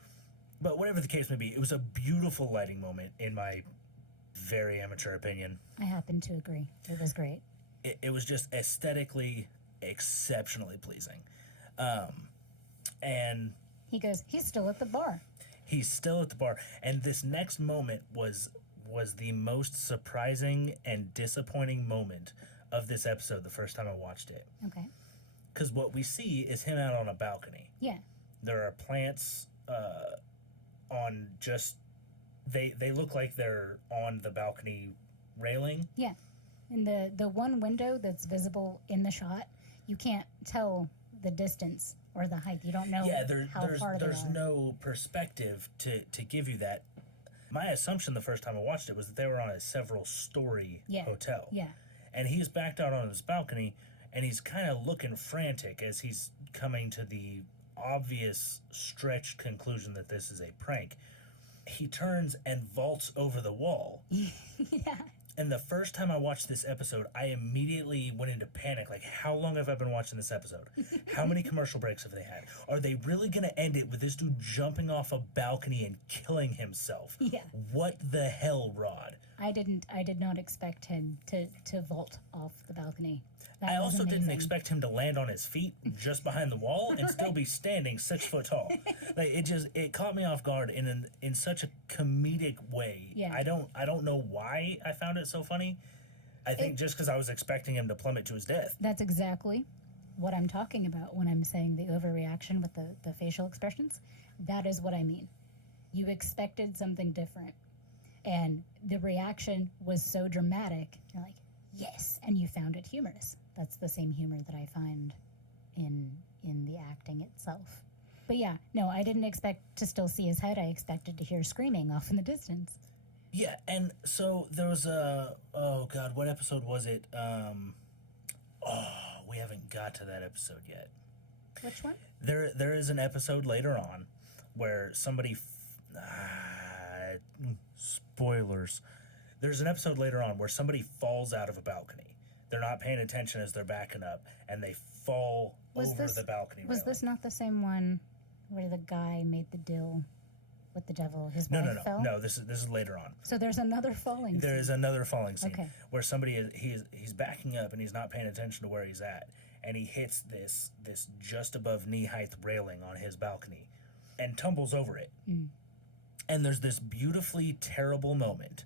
But whatever the case may be, it was a beautiful lighting moment, in my very amateur opinion. I happen to agree. It was great. It was just aesthetically exceptionally pleasing. And He goes, he's still at the bar. he's still at the bar. And this next moment was the most surprising and disappointing moment of this episode the first time I watched it. Okay. Because what we see is him out on a balcony. Yeah. There are plants on just... They look like they're on the balcony railing. Yeah. And the one window that's visible in the shot, you can't tell the distance or the height. You don't know how far they there's are. no perspective to give you that. My assumption the first time I watched it was that they were on a several-story hotel. Yeah. And he's backed out on his balcony, and he's kind of looking frantic as he's coming to the obvious stretched conclusion that this is a prank. He turns and vaults over the wall. Yeah. And the first time I watched this episode, I immediately went into panic. Like, how long have I been watching this episode? How many commercial breaks have they had? Are they really going to end it with this dude jumping off a balcony and killing himself? Yeah. What the hell, Rod? I did not expect him to vault off the balcony. That I was also didn't amazing. expect him to land on his feet just behind the wall and still be standing 6 foot tall. Like, it caught me off guard in such a comedic way. Yeah. I don't know why I found it so funny. I think just because I was expecting him to plummet to his death. That's exactly what I'm talking about when I'm saying the overreaction with the facial expressions. That is what I mean. You expected something different, and the reaction was so dramatic. You're like, yes, and you found it humorous. That's the same humor that I find in the acting itself. But yeah, no, I didn't expect to still see his head. I expected to hear screaming off in the distance. Yeah, and so there was oh God, what episode was it? We haven't got to that episode yet. Which one? There is an episode later on where somebody... spoilers. There's an episode later on where somebody falls out of a balcony. They're not paying attention as they're backing up, and they fall over the balcony Was railing. this not the same one where the guy made the deal with the devil? His wife fell? No. This is later on. So there's another falling There scene. is another falling scene Okay. where he's backing up and he's not paying attention to where he's at, and he hits this just above knee height railing on his balcony, and tumbles over it. And there's this beautifully terrible moment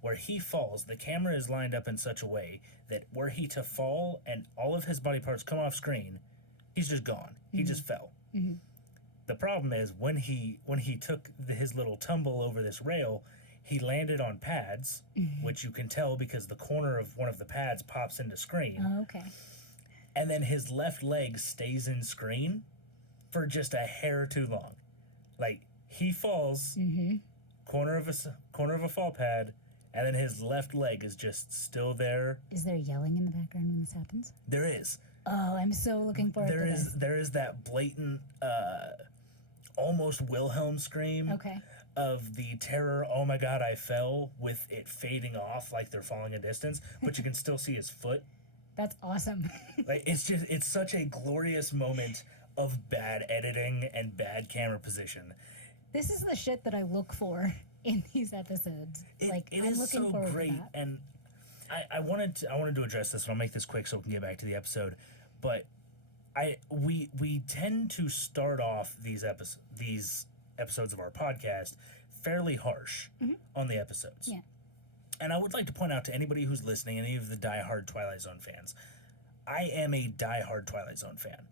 where he falls. The camera is lined up in such a way that were he to fall and all of his body parts come off screen, he's just gone. He just fell. The problem is when he took his little tumble over this rail, he landed on pads, which you can tell because the corner of one of the pads pops into screen. Oh, okay. And then his left leg stays in screen for just a hair too long. Like, he falls, corner of a fall pad, and then his left leg is just still there. Is there yelling in the background when this happens? There is. Oh, I'm so looking forward to this. There is that blatant, almost Wilhelm scream Okay. of the terror, oh my God, I fell, with it fading off like they're falling a distance, but you can still see his foot. That's awesome. Like, it's such a glorious moment of bad editing and bad camera position. This is the shit that I look for in these episodes. It is so great, and I wanted to address this, and I'll make this quick so we can get back to the episode. But we tend to start off these episodes of our podcast fairly harsh on the episodes. Yeah. And I would like to point out to anybody who's listening, any of the diehard Twilight Zone fans, I am a diehard Twilight Zone fan.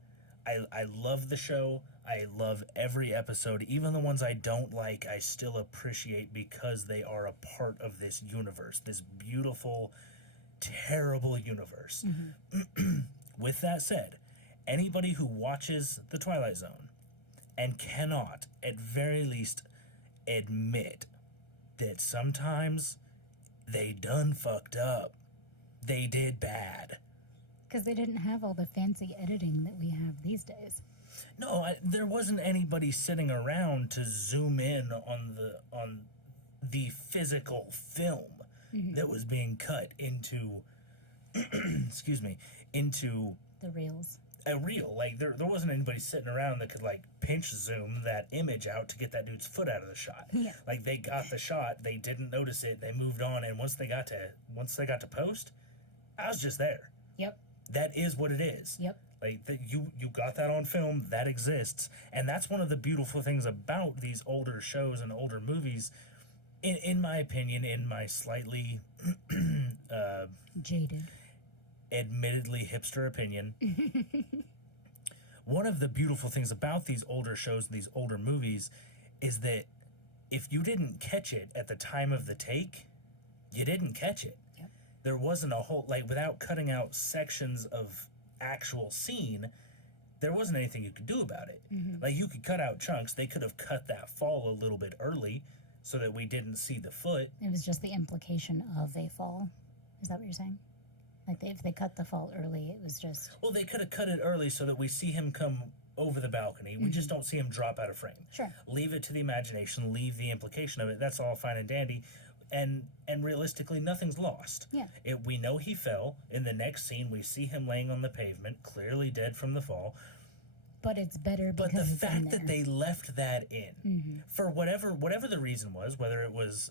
I love the show. I love every episode. Even the ones I don't like, I still appreciate because they are a part of this universe, this beautiful, terrible universe. With that said, anybody who watches The Twilight Zone and cannot, at very least, admit that sometimes they done fucked up. They did bad. Because they didn't have all the fancy editing that we have these days. No, there wasn't anybody sitting around to zoom in on the physical film that was being cut into, excuse me, into the reels. A reel. Like there wasn't anybody sitting around that could like pinch zoom that image out to get that dude's foot out of the shot. Yeah. Like they got the shot, they didn't notice it, they moved on, and once they got to post, I was just there. Yep. That is what it is. Yep. Like you got that on film, that exists, and that's one of the beautiful things about these older shows and older movies. In my opinion, in my slightly jaded, admittedly hipster opinion, one of the beautiful things about these older shows, these older movies, is that if you didn't catch it at the time of the take, you didn't catch it. Yep. There wasn't a whole, like, without cutting out sections of actual scene, there wasn't anything you could do about it. Like, you could cut out chunks. They could have cut that fall a little bit early so that we didn't see the foot. It was just the implication of a fall. Is that what you're saying? Like, if they cut the fall early, it was just... Well, they could have cut it early so that we see him come over the balcony. We just don't see him drop out of frame. Sure. Leave it to the imagination, leave the implication of it. That's all fine and dandy. And realistically, nothing's lost. Yeah. We know he fell. In the next scene, we see him laying on the pavement, clearly dead from the fall. But it's better because But the it's in fact there. that they left that in, for whatever the reason was, whether it was,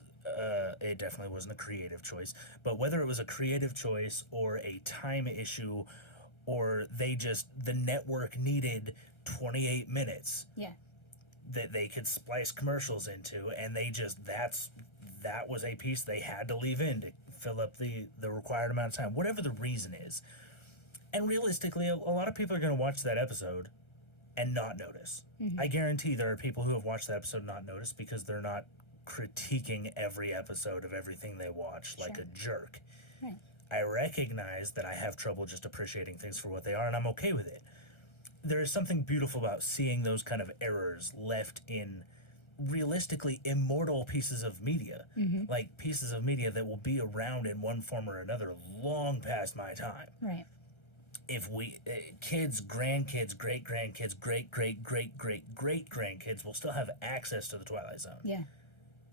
it definitely wasn't a creative choice, but whether it was a creative choice or a time issue, or the network needed 28 minutes Yeah. that they could splice commercials into, and that was a piece they had to leave in to fill up the required amount of time, whatever the reason is. And realistically, a lot of people are going to watch that episode and not notice. I guarantee there are people who have watched that episode and not noticed because they're not critiquing every episode of everything they watch like a jerk. Right. I recognize that I have trouble just appreciating things for what they are, and I'm okay with it. There is something beautiful about seeing those kind of errors left in realistically immortal pieces of media, like pieces of media that will be around in one form or another long past my time. Right. If we, kids, grandkids, great-grandkids, great-great-great-great-great-grandkids will still have access to the Twilight Zone. Yeah.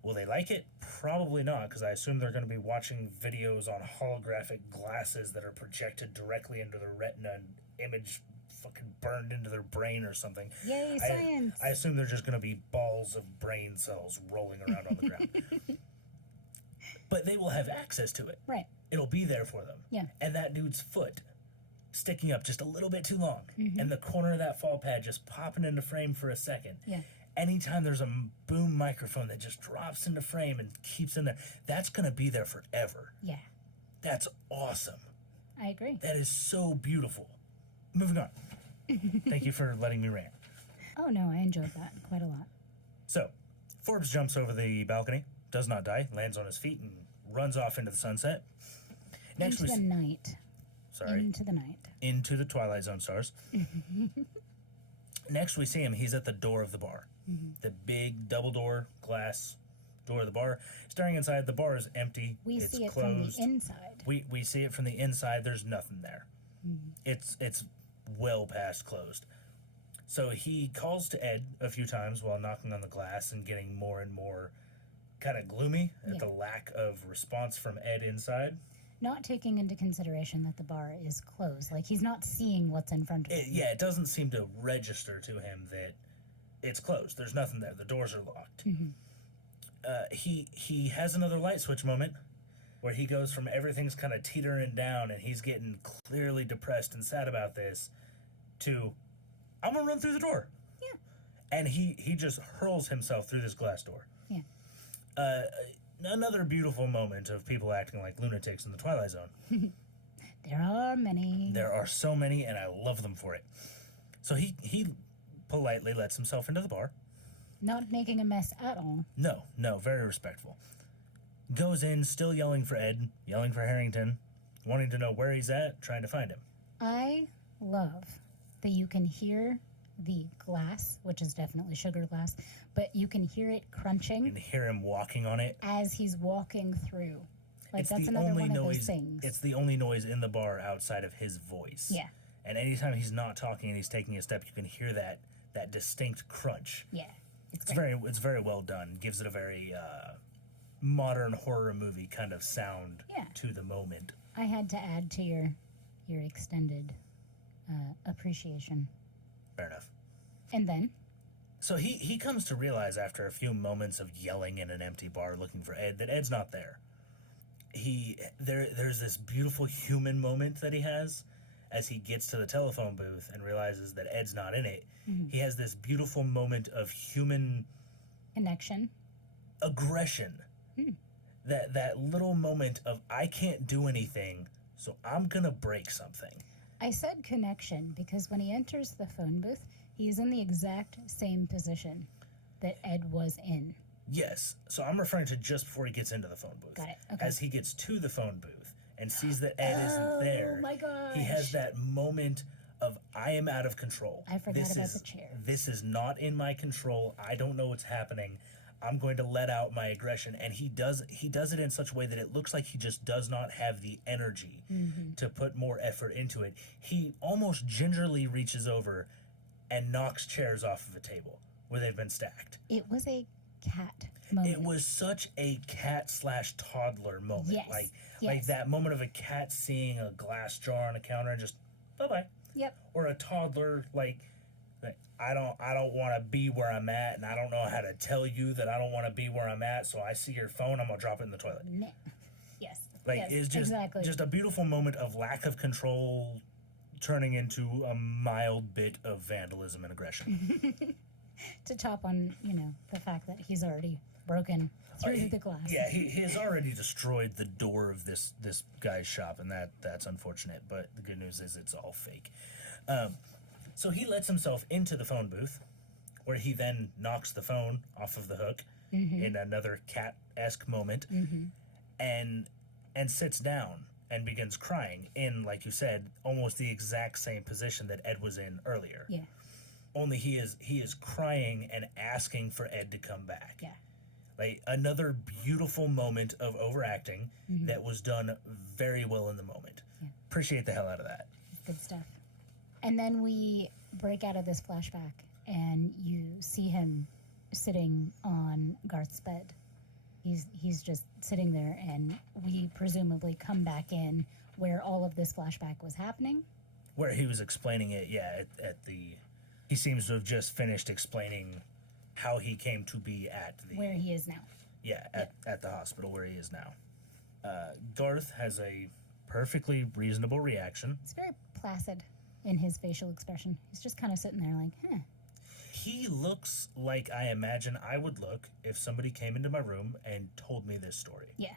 Will they like it? Probably not, because I assume they're going to be watching videos on holographic glasses that are projected directly into their retina and image fucking burned into their brain or something. Yay, science! I assume they're just going to be balls of brain cells rolling around on the ground. But they will have access to it. Right. It'll be there for them. Yeah. And that dude's foot sticking up just a little bit too long, and the corner of that fall pad just popping into frame for a second. Yeah. Anytime there's a boom microphone that just drops into frame and keeps in there, that's going to be there forever. Yeah. That's awesome. I agree. That is so beautiful. Moving on. Thank you for letting me rant. Oh, no, I enjoyed that quite a lot. So, Forbes jumps over the balcony, does not die, lands on his feet, and runs off into the sunset. Into the night. Sorry. Into the night. Into the Twilight Zone stars. Next, we see him. He's at the door of the bar. The big double door, glass door of the bar. Staring inside, the bar is empty. We it's see it closed. from the inside. We see it from the inside. There's nothing there. It's well past closed. So he calls to Ed a few times while knocking on the glass and getting more and more kind of gloomy at the lack of response from Ed inside. Not taking into consideration that the bar is closed. Like, he's not seeing what's in front of him. It doesn't seem to register to him that it's closed. There's nothing there. The doors are locked. He has another light switch moment where he goes from everything's kind of teetering down and he's getting clearly depressed and sad about this to, I'm going to run through the door. Yeah. And he just hurls himself through this glass door. Yeah. Another beautiful moment of people acting like lunatics in the Twilight Zone. There are many. There are so many, and I love them for it. So he politely lets himself into the bar. Not making a mess at all. No, very respectful. Goes in, still yelling for Ed, yelling for Harrington, wanting to know where he's at, trying to find him. I love that you can hear the glass, which is definitely sugar glass, but you can hear it crunching. You can hear him walking on it. As he's walking through. Like, It's that's the another only one of noise. those things. It's the only noise in the bar outside of his voice. Yeah. And anytime he's not talking and he's taking a step, you can hear that distinct crunch. Yeah. It's very well done. Gives it a very modern horror movie kind of sound to the moment. I had to add to your extended appreciation. Fair enough. And then? So he comes to realize after a few moments of yelling in an empty bar looking for Ed that Ed's not there. There's this beautiful human moment that he has as he gets to the telephone booth and realizes that Ed's not in it. Mm-hmm. He has this beautiful moment of human connection, aggression. That little moment of, I can't do anything, so I'm gonna break something. I said connection because when he enters the phone booth, he's in the exact same position that Ed was in. Yes, so I'm referring to just before he gets into the phone booth. Got it. Okay. As he gets to the phone booth and sees that Ed isn't there, my gosh, he has that moment of, I am out of control. I forgot about the chair. This is not in my control. I don't know what's happening. I'm going to let out my aggression. And he does it in such a way that it looks like he just does not have the energy to put more effort into it. He almost gingerly reaches over and knocks chairs off of a table where they've been stacked. It was a cat moment. It was such a cat/toddler moment. Yes. Like that moment of a cat seeing a glass jar on a counter and just, bye-bye. Yep. Or a toddler, like I don't want to be where I'm at, and I don't know how to tell you that I don't want to be where I'm at, so I see your phone, I'm going to drop it in the toilet. Yes. It's just a beautiful moment of lack of control turning into a mild bit of vandalism and aggression. To top on, the fact that he's already broken through the glass. Yeah, he has already destroyed the door of this guy's shop, and that's unfortunate, but the good news is it's all fake. So he lets himself into the phone booth, where he then knocks the phone off of the hook in another cat-esque moment, and sits down and begins crying in, like you said, almost the exact same position that Ed was in earlier. Yeah. Only he is crying and asking for Ed to come back. Yeah. Like another beautiful moment of overacting that was done very well in the moment. Yeah. Appreciate the hell out of that. Good stuff. And then we break out of this flashback, and you see him sitting on Garth's bed. He's just sitting there, and we presumably come back in where all of this flashback was happening. Where he was explaining it, he seems to have just finished explaining how he came to be at the... Where he is now. Yeah, at the hospital where he is now. Garth has a perfectly reasonable reaction. It's very placid in his facial expression. He's just kind of sitting there like, He looks like I imagine I would look if somebody came into my room and told me this story. Yeah.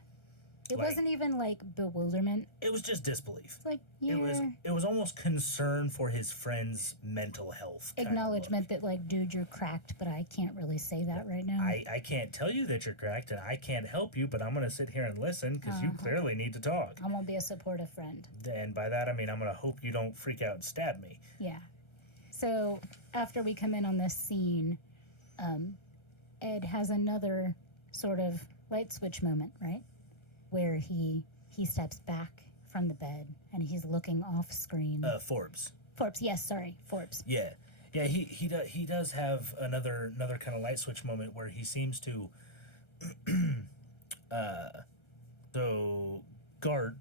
It wasn't even like bewilderment. It was just disbelief. It's like, yeah. It was almost concern for his friend's mental health. Acknowledgement that, like, dude, you're cracked, but I can't really say that right now. I can't tell you that you're cracked, and I can't help you, but I'm going to sit here and listen because you clearly need to talk. I'm going to be a supportive friend. And by that, I mean I'm going to hope you don't freak out and stab me. Yeah. So after we come in on this scene, Ed has another sort of light switch moment, right? Where he steps back from the bed and he's looking off screen. Forbes. Yes, sorry, Forbes. Yeah. He does have another kind of light switch moment where he seems to. So Gart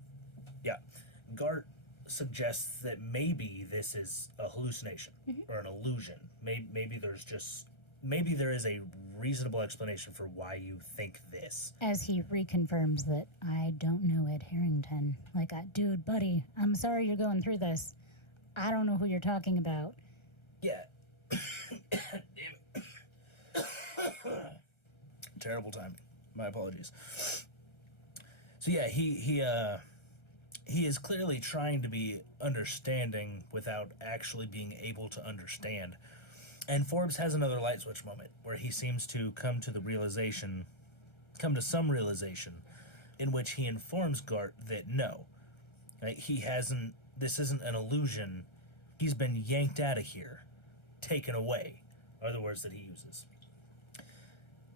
suggests that maybe this is a hallucination or an illusion. Maybe there is a reasonable explanation for why you think this. As he reconfirms that, I don't know Ed Harrington. Like, dude, buddy, I'm sorry you're going through this. I don't know who you're talking about. Yeah. Terrible timing. My apologies. So yeah, he is clearly trying to be understanding without actually being able to understand. And Forbes has another light switch moment where he seems to come to some realization in which he informs Gart that no, right, this isn't an illusion. He's been yanked out of here, taken away, are the words that he uses.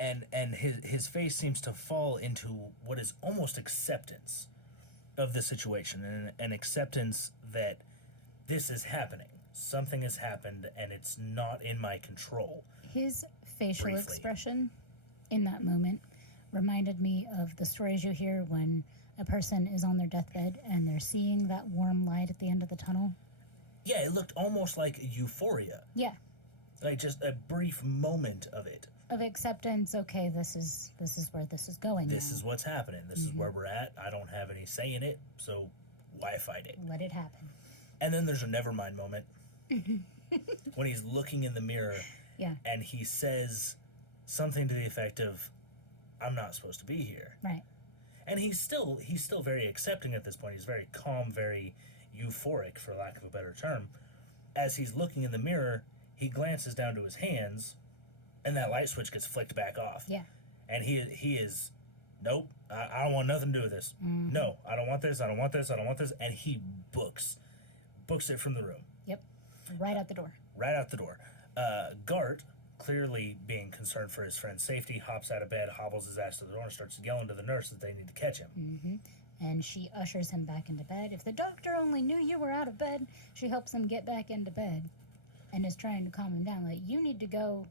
And his face seems to fall into what is almost acceptance of the situation, and an acceptance that this is happening. Something has happened, and it's not in my control. His facial expression in that moment reminded me of the stories you hear when a person is on their deathbed and they're seeing that warm light at the end of the tunnel. Yeah, it looked almost like euphoria. Yeah. Like just a brief moment of it. Of acceptance, okay, this is where this is going. This is what's happening. This is where we're at. I don't have any say in it, so why fight it? Let it happen. And then there's a nevermind moment when he's looking in the mirror, and he says something to the effect of, "I'm not supposed to be here." Right. And he's still very accepting at this point. He's very calm, very euphoric, for lack of a better term. As he's looking in the mirror, he glances down to his hands, and that light switch gets flicked back off. Yeah. And he is, nope, I don't want nothing to do with this. No, I don't want this, I don't want this, I don't want this. And he books it from the room. Yep. Right out the door. Right out the door. Gart, clearly being concerned for his friend's safety, hops out of bed, hobbles his ass to the door, and starts yelling to the nurse that they need to catch him. Mm-hmm. And she ushers him back into bed. If the doctor only knew you were out of bed, she helps him get back into bed and is trying to calm him down. Like, you need to go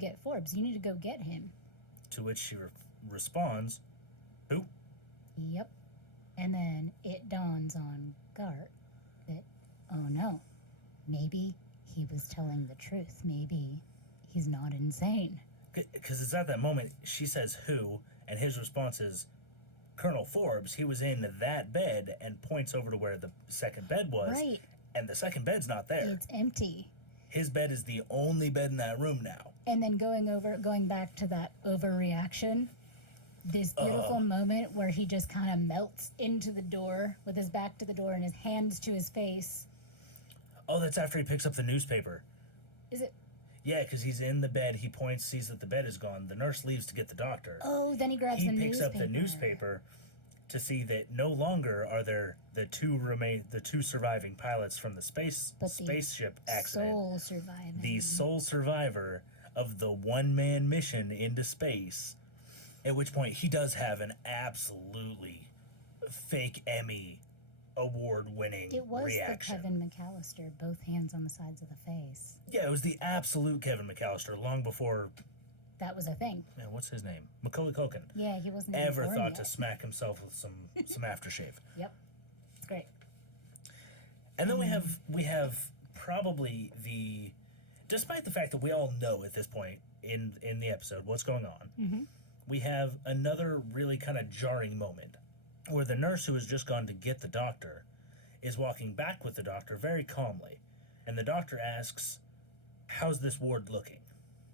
get Forbes. You need to go get him. To which she responds, who? Yep. And then it dawns on Gart that, oh no, maybe he was telling the truth. Maybe he's not insane. Because it's at that moment, she says who, and his response is, Colonel Forbes. He was in that bed, and points over to where the second bed was. Right. And the second bed's not there. It's empty. His bed is the only bed in that room now. And then going back to that overreaction, this beautiful moment where he just kind of melts into the door with his back to the door and his hands to his face. Oh, that's after he picks up the newspaper. Is it? Yeah, because he's in the bed. He points, sees that the bed is gone. The nurse leaves to get the doctor. Oh, then he grabs the newspaper. He picks up the newspaper to see that no longer are there the two surviving pilots from the spaceship accident. The sole survivor of the one-man mission into space. At which point he does have an absolutely fake Emmy award-winning reaction. It was the Kevin McAllister, both hands on the sides of the face. Yeah, it was the absolute Kevin McAllister, long before that was a thing. Yeah, what's his name? Macaulay Culkin. Yeah, he wasn't ever born thought yet. to smack himself with some aftershave. Yep, it's great. And then we have probably despite the fact that we all know at this point in the episode what's going on, we have another really kind of jarring moment where the nurse who has just gone to get the doctor is walking back with the doctor very calmly, and the doctor asks, "How's this ward looking?"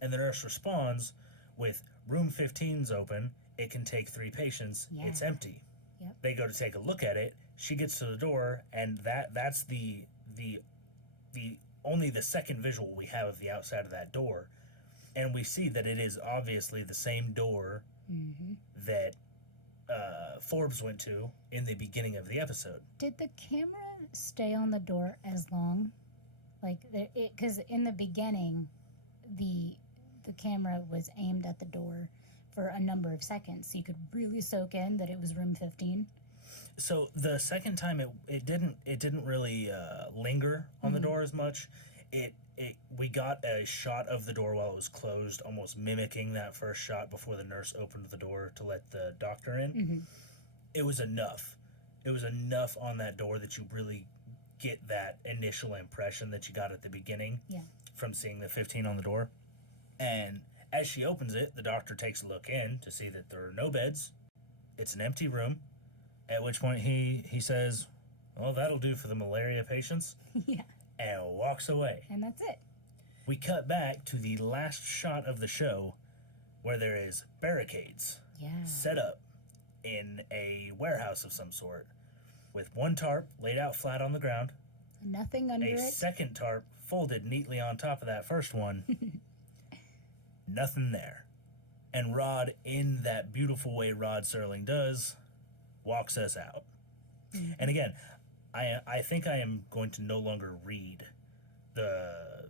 And the nurse responds with, "Room 15's open. It can take 3 patients. Yeah. It's empty." Yep. They go to take a look at it. She gets to the door, and that's the only the second visual we have of the outside of that door, and we see that it is obviously the same door that Forbes went to in the beginning of the episode. Did the camera stay on the door as long? Like, because in the beginning, the camera was aimed at the door for a number of seconds, so you could really soak in that it was room 15. So the second time it didn't really linger on the door as much. We got a shot of the door while it was closed, almost mimicking that first shot before the nurse opened the door to let the doctor in. It was enough. It was enough on that door that you really get that initial impression that you got at the beginning from seeing the 15 on the door. And as she opens it, the doctor takes a look in to see that there are no beds. It's an empty room, at which point he says, well, that'll do for the malaria patients, and walks away. And that's it. We cut back to the last shot of the show where there is barricades set up in a warehouse of some sort with one tarp laid out flat on the ground. Nothing under it. A second tarp folded neatly on top of that first one. Nothing there. And Rod, in that beautiful way Rod Serling does, walks us out. And again, I think I am going to no longer read the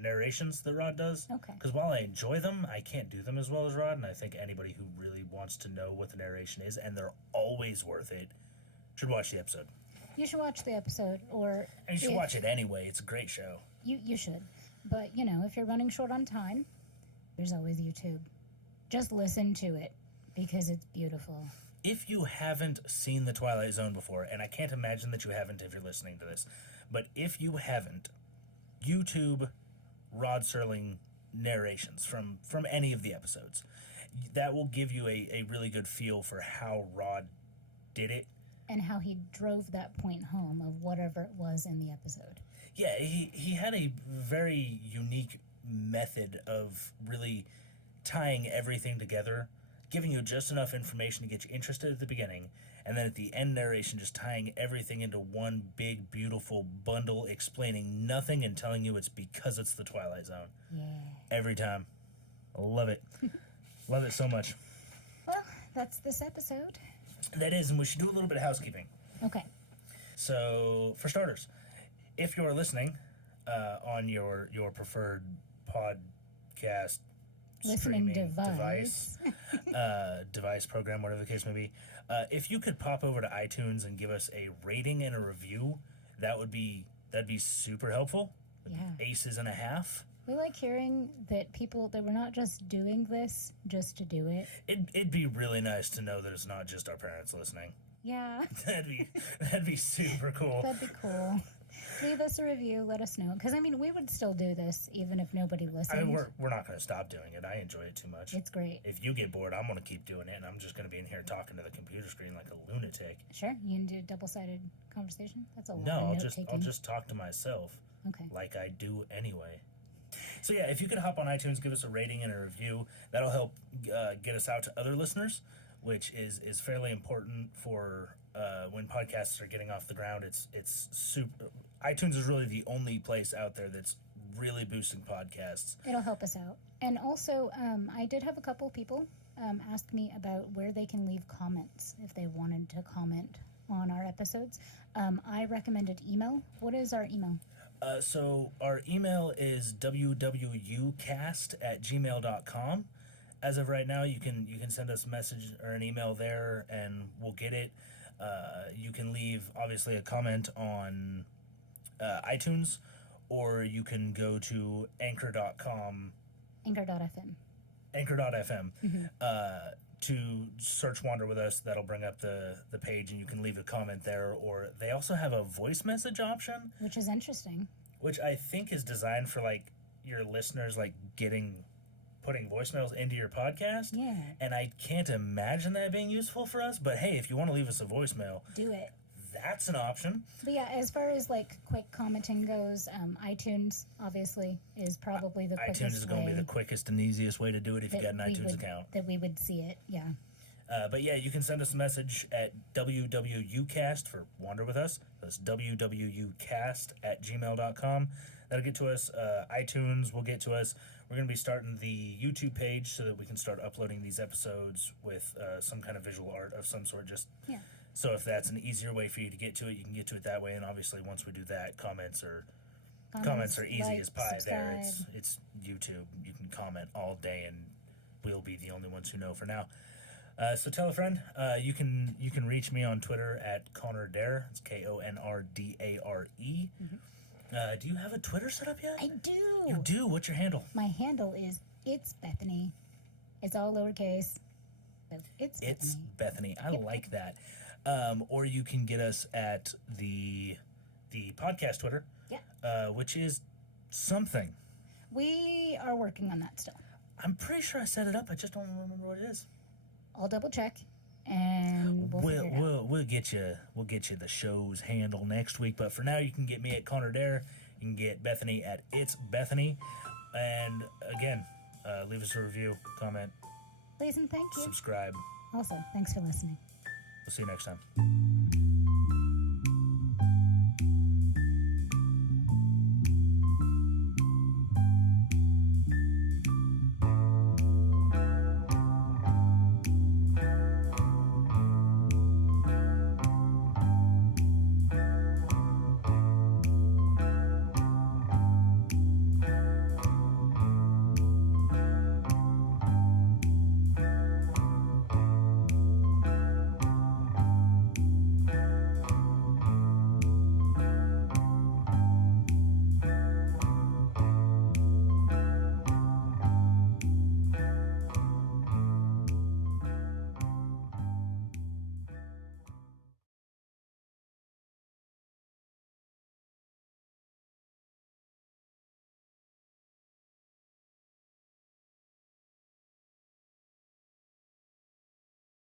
narrations that Rod does. Okay. Because while I enjoy them, I can't do them as well as Rod, and I think anybody who really wants to know what the narration is, and they're always worth it, should watch the episode. You should watch the episode, or... And you should watch it anyway. It's a great show. You should. But, you know, if you're running short on time, there's always YouTube. Just listen to it, because it's beautiful. If you haven't seen The Twilight Zone before, and I can't imagine that you haven't if you're listening to this, but if you haven't, YouTube Rod Serling narrations from any of the episodes. That will give you a really good feel for how Rod did it. And how he drove that point home of whatever it was in the episode. Yeah, he had a very unique method of really tying everything together, giving you just enough information to get you interested at the beginning, and then at the end narration just tying everything into one big, beautiful bundle, explaining nothing and telling you it's because it's the Twilight Zone. Yeah. Every time. I love it. Love it so much. Well, that's this episode. That is, and we should do a little bit of housekeeping. Okay. So, for starters, if you're listening on your preferred podcast listening device program, whatever the case may be, if you could pop over to iTunes and give us a rating and a review, that'd be super helpful. Yeah. Aces and a half. We like hearing that that we're not just doing this just to do it. It'd be really nice to know that it's not just our parents listening. Yeah. That'd be super cool. That'd be cool. Leave us a review. Let us know. Because, I mean, we would still do this even if nobody listened. We're not going to stop doing it. I enjoy it too much. It's great. If you get bored, I'm going to keep doing it, and I'm just going to be in here talking to the computer screen like a lunatic. Sure. You can do a double-sided conversation? That's a lot of No, note-taking. I'll just talk to myself. Okay. Like I do anyway. So yeah, if you could hop on iTunes, give us a rating and a review, that'll help get us out to other listeners, which is fairly important for when podcasts are getting off the ground. It's super. iTunes is really the only place out there that's really boosting podcasts. It'll help us out. And also, I did have a couple people ask me about where they can leave comments if they wanted to comment on our episodes. I recommended email. What is our email? So our email is wwucast@gmail.com. As of right now, you can send us a message or an email there, and we'll get it. You can leave, obviously, a comment on iTunes, or you can go to anchor.com. Anchor.fm. Anchor.fm. To search Wander With Us. That'll bring up the page, and you can leave a comment there. Or they also have a voice message option, which is interesting. Which I think is designed for, like, your listeners, like, putting voicemails into your podcast. Yeah. And I can't imagine that being useful for us. But, hey, if you want to leave us a voicemail, do it. That's an option. But, yeah, as far as, like, quick commenting goes, iTunes, obviously, is probably the quickest way. iTunes is going to be the quickest and easiest way to do it if you got an iTunes account. That we would see it, yeah. But, yeah, you can send us a message at wwucast for Wander With Us. That's wwucast@gmail.com. That'll get to us. iTunes will get to us. We're going to be starting the YouTube page so that we can start uploading these episodes with some kind of visual art of some sort. So if that's an easier way for you to get to it, you can get to it that way. And obviously, once we do that, comments are easy as pie. Subscribe. There, it's YouTube. You can comment all day, and we'll be the only ones who know for now. So tell a friend. You can reach me on Twitter at Konrdare. It's KONRDARE. Do you have a Twitter set up yet? I do. You do? What's your handle? My handle is It's Bethany. It's all lowercase. It's Bethany. I like that. Or you can get us at the the podcast Twitter, which is something. We are working on that still. I'm pretty sure I set it up. I just don't remember what it is. I'll double check, and we'll get you the show's handle next week. But for now, you can get me at Konr Dare. You can get Bethany at It's Bethany. And again, leave us a review, comment, please and thank you. subscribe. Also, thanks for listening. We'll see you next time.